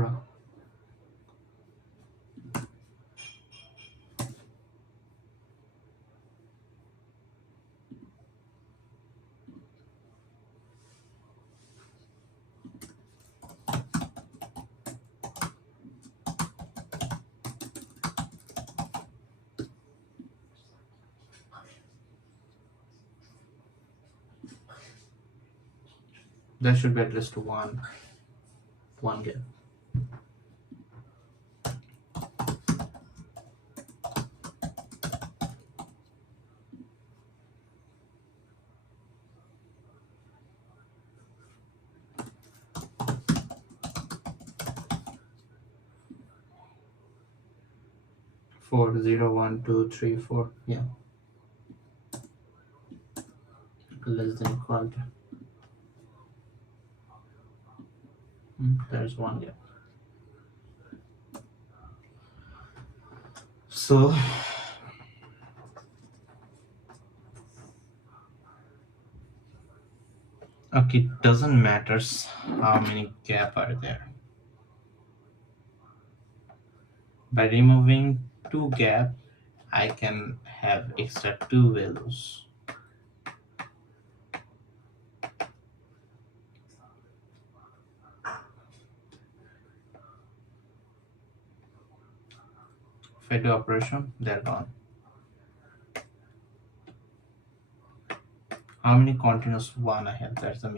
Bro. There should be at least one gap. 4 0 1 2 3 4. Yeah, less than equal to. There's one gap. So okay, it doesn't matters how many gap are there. By removing two gap, I can have extra two values. If I do operation, they're gone. How many continuous one I have? That's the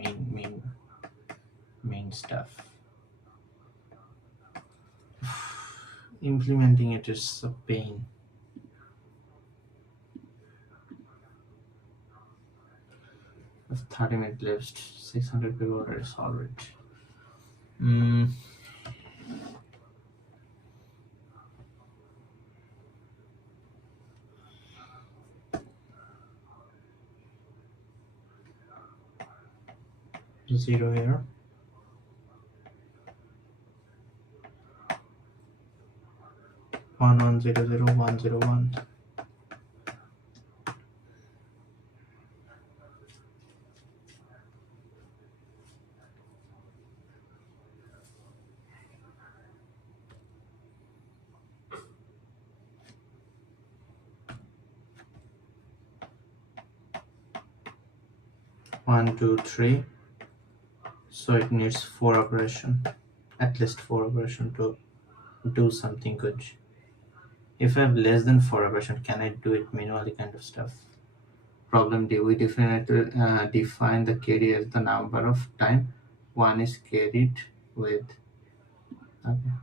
main stuff. Implementing it is a pain. With 30 minutes left, 600 people already solved it. Mm, 0 here. 1 1 0 0 1 0 1. One, two, three. So it needs 4 operation, at least 4 operation to do something good. If I have less than 4 operation, can I do it manually kind of stuff? Problem D, we define the carry as the number of time one is carried with. Okay.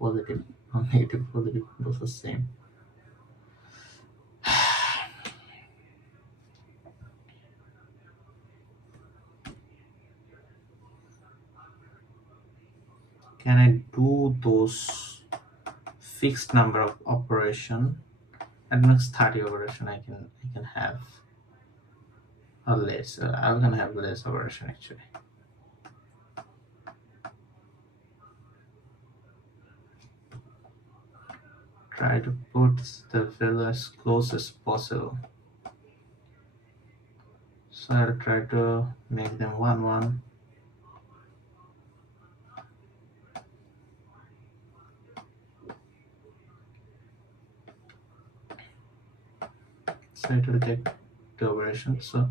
Positive or negative, positive, both are same. Can I do those fixed number of operation? At max 30 operation, I can have a less. I'm gonna have less operation actually. Try to put the value as close as possible. So I'll try to make them 1 1. So it will take two operations. So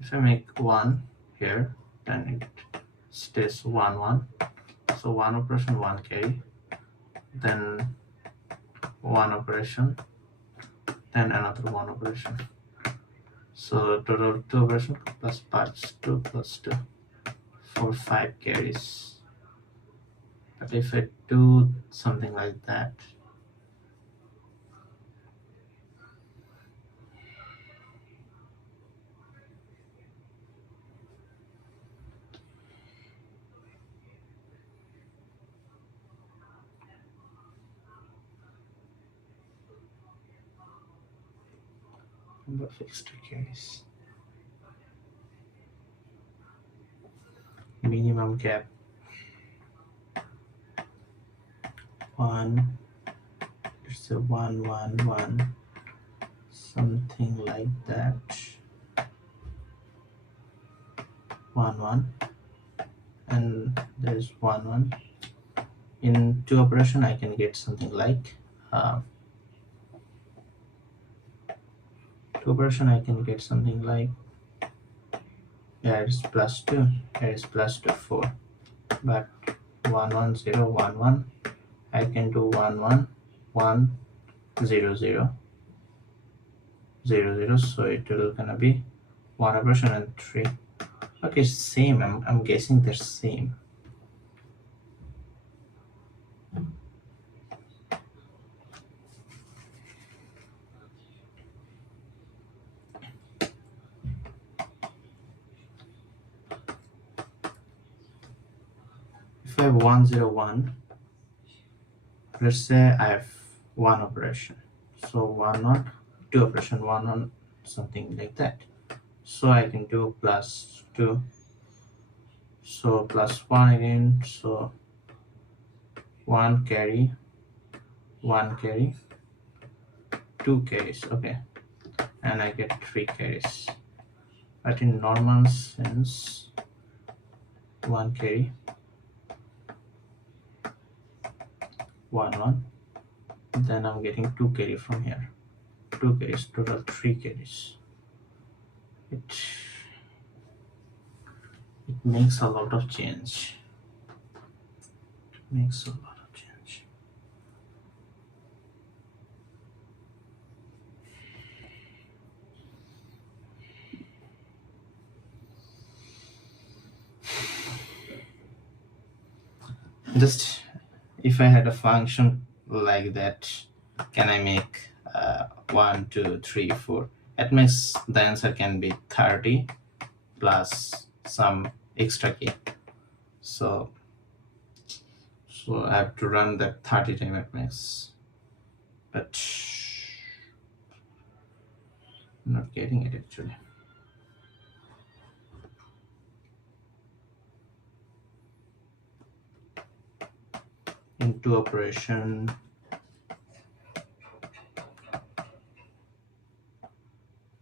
if I make 1 here, then it stays 1 1. So 1 operation, 1 carry, then 1 operation, then another 1 operation. So total 2 operation plus parts 2 plus 2 for 5 carries. But if I do something like that, number of extra carries. Minimum gap 1, it's a 1 1 1, something like that. 1 1, and there's 1 1. In two operation I can get something like uh, two operation I can get something like, here is plus 2, here is plus 2 4, but 1 1 0 1 1 I can do 1 1 1 0 0 0 0, so it will gonna be one operation and 3. Okay, same. I'm guessing they're same. If I have 1 0 1, let's say I have one operation, so 1 1 2 operation 1 1 something like that, so I can do plus 2, so plus 1 again, so 1 carry 1 carry 2 carries, okay, and I get 3 carries. But in normal sense, 1 carry 1 1, then I'm getting 2 carry from here, 2 carries, total 3 carries. It makes a lot of change. Makes a lot of change. Just if I had a function like that, can I make 1 2 3 4? That makes the answer can be 30 plus some extra key. So I have to run that 30 time at max, but I'm not getting it actually. Into operation,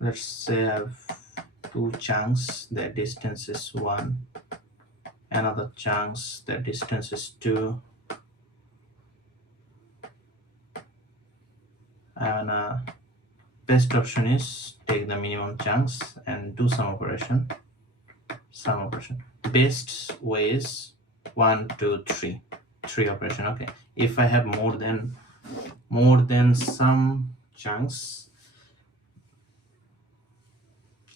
let's say I have two chunks, their distance is 1, another chunks, their distance is 2, and best option is take the minimum chunks and do some operation. Best way is 1 2 3 operation. Okay, if I have more than some chunks,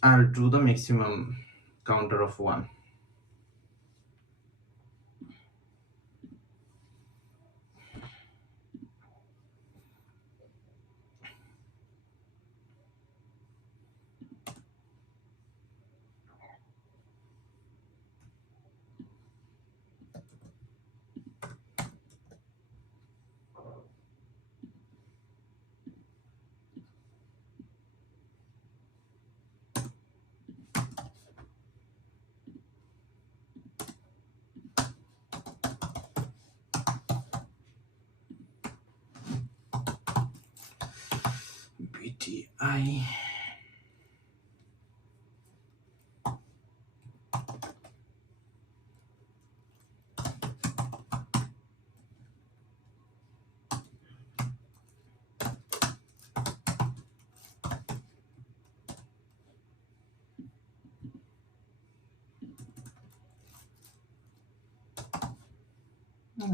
I'll do the maximum counter of 1. BTI.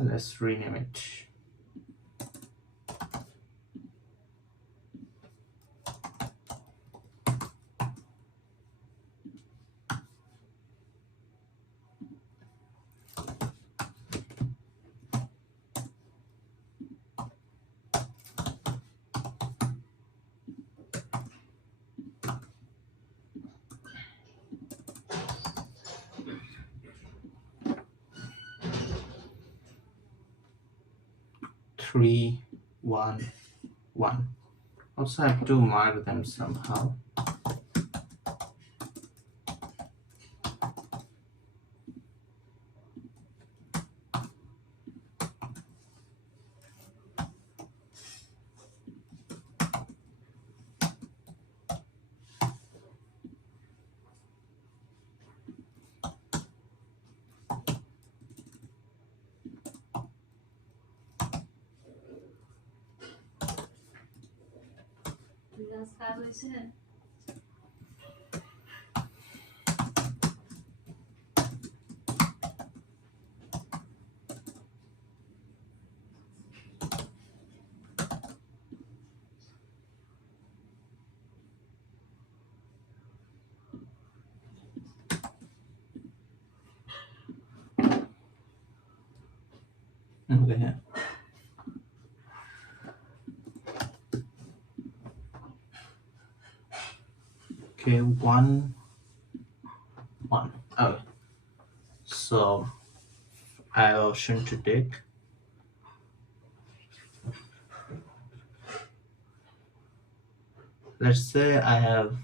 Let's rename it. Three, 1, 1. Also, I have to mark them somehow. Okay. Okay, one. Oh, so I have option to take. Let's say I have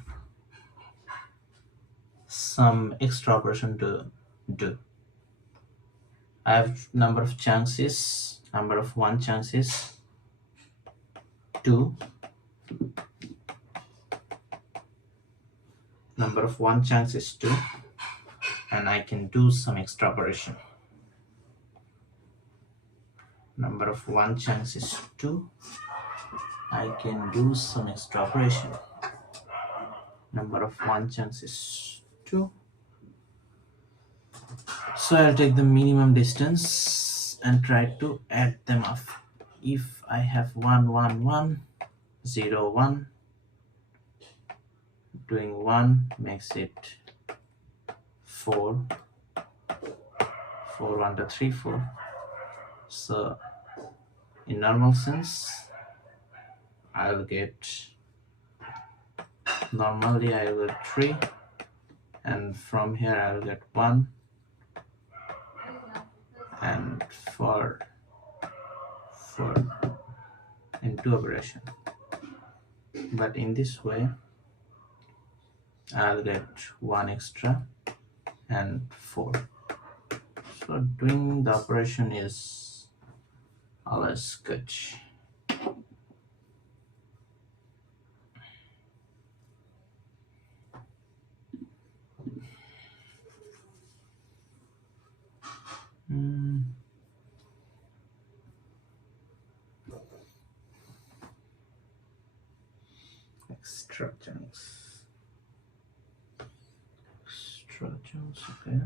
some extra operation to do. I have number of chances, number of one chances, two, number of one chances two, and I can do some extra operation. Number of one chances two, I can do some extra operation. Number of one chances two. So I'll take the minimum distance and try to add them up. If I have 1 1 1 0 1, doing 1 makes it 4 4 1 to 3 4. So in normal sense I'll get, normally I will get 3, and from here I'll get 1 and 4 and 2 operation. But in this way I'll get 1 extra and 4. So doing the operation is always good. Extra chunks. Okay.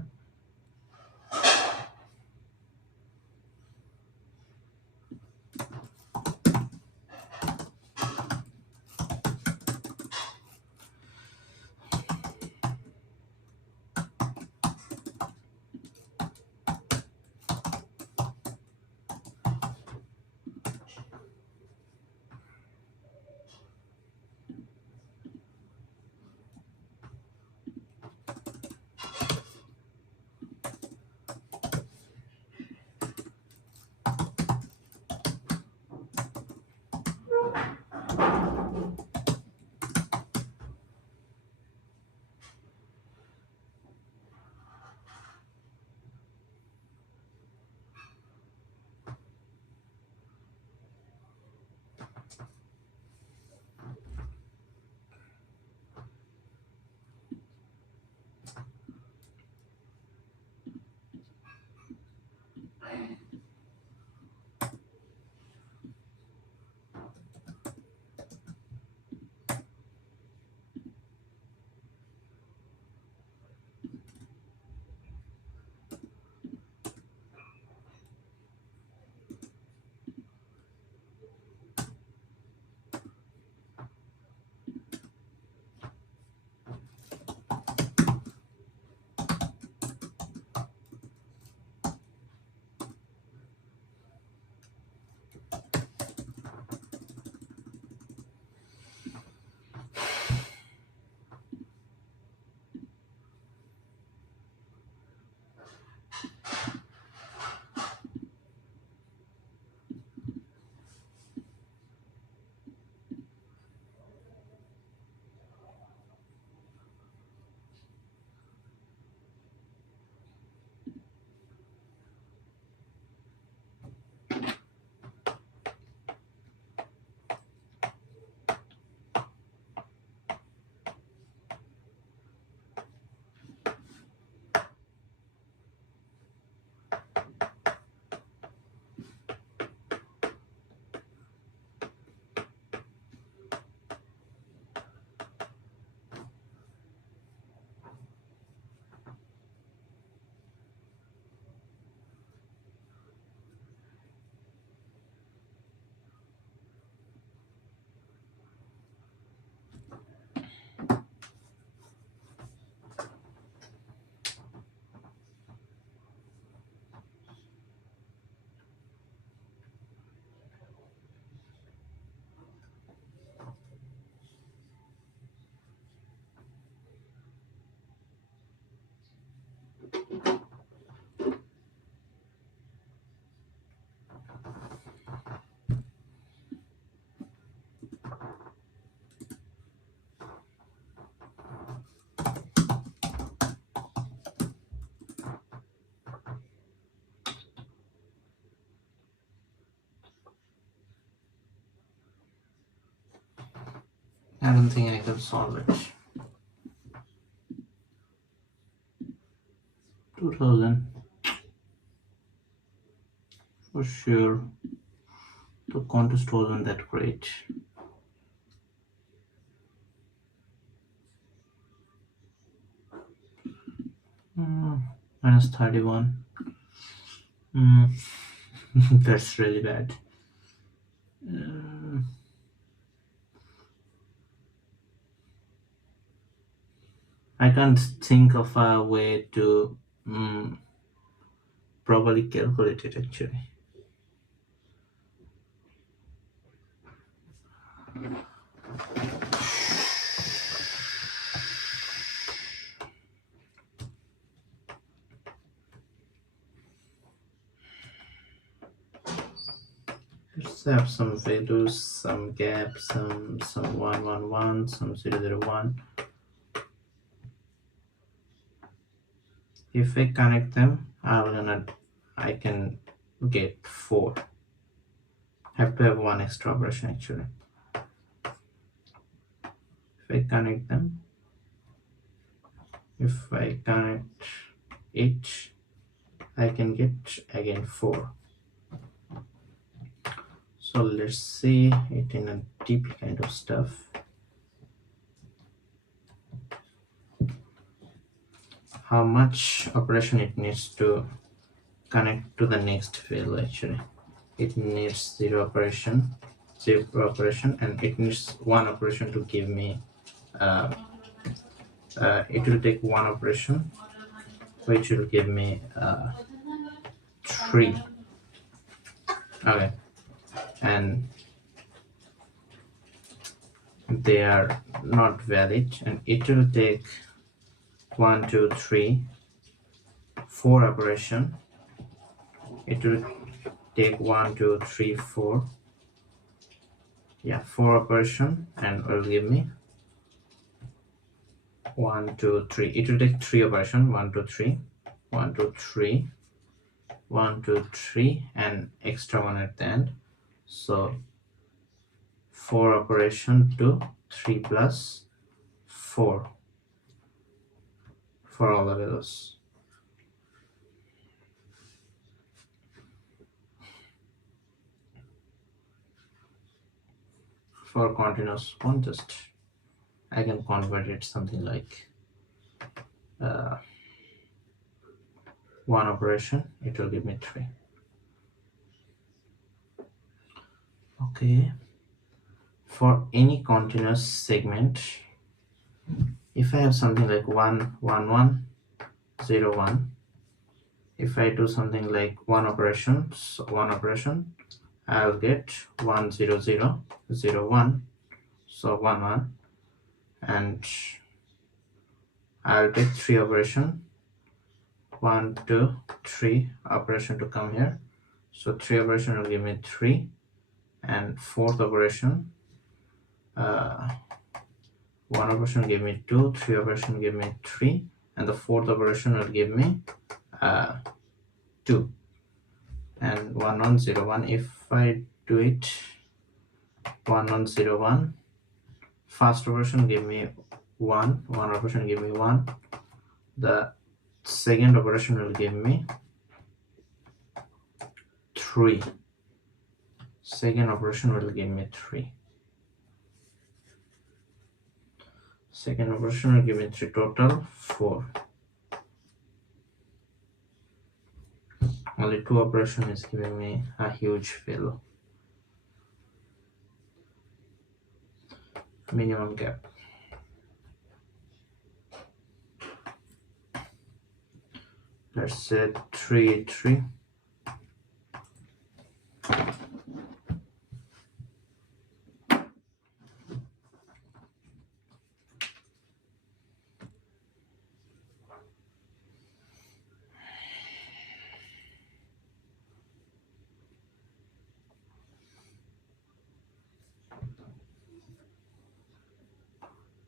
I don't think I can solve it. 2000 for sure. The contest wasn't that great. Mm, minus 31. Mm, that's really bad. Uh, I can't think of a way to properly calculate it actually. Let's have some values, some gaps, some 111, some 001. If I connect them, I can get 4. Have to have one extra operation actually. If I connect them, if I connect it, I can get again 4. So let's see it in a deep kind of stuff. How much operation it needs to connect to the next value actually. It needs 0 operation, and it needs 1 operation to give me it will take 1 operation which will give me 3. Okay, and they are not valid, and it will take 1 2 3 4 operation. It will take 1 2 3 4, yeah, 4 operation, and will give me 1 2 3. It will take 3 operation, 1 2 3 1 2 3 1 2 3, and extra one at the end. So 4 operation to 3 plus 4 for all the values. For continuous contest, I can convert it something like 1 operation, it will give me 3. Okay, for any continuous segment, if I have something like 1 1 1 0 1, if I do something like 1 operation, so 1 operation, I'll get 1 0 0 0 1, so 1 1, and I'll take 3 operation, 1 2 3 operation to come here, so 3 operation will give me 3, and 4th operation, 1 operation will give me 2, 3 operation will give me 3, and the 4th operation will give me 2, and 1 1 0 1. If I do it 1 1 0 1, first operation give me 1 operation give me 1, the second operation will give me 3, second operation will give me 3, second operation will give me 3, total 4. Only 2 operation is giving me a huge fail. Minimum gap. Let's say 3 3.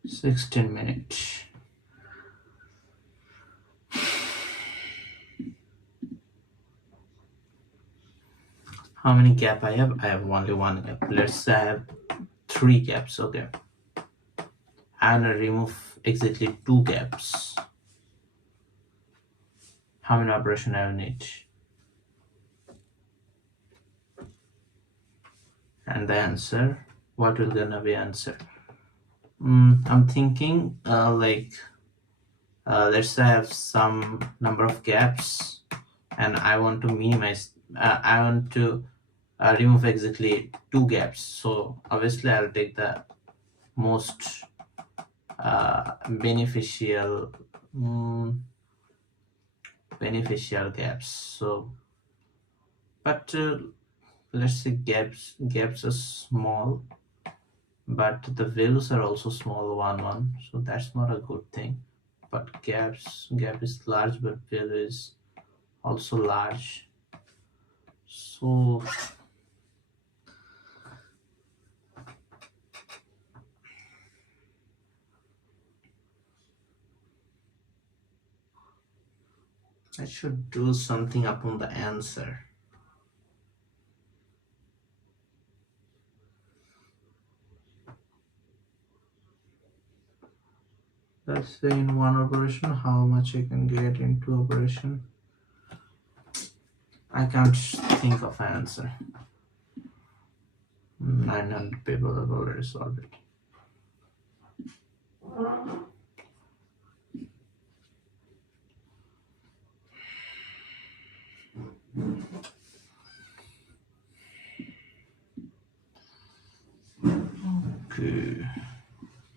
$16. How many gap I have? I have only 1 gap. Let's say I have 3 gaps. Okay. and remove exactly two gaps. How many operation I will need? And the answer, what will gonna be answer? I'm thinking let's say I have some number of gaps and I want to minimize, I want to remove exactly two gaps. So obviously I'll take the most beneficial beneficial gaps. So, but let's say gaps are small, but the values are also small, 1 1. So that's not a good thing. But gap is large, but value is also large. So I should do something upon the answer. Let's say in one operation, how much I can get in two operation. I can't think of an answer. 900 people have already solved it.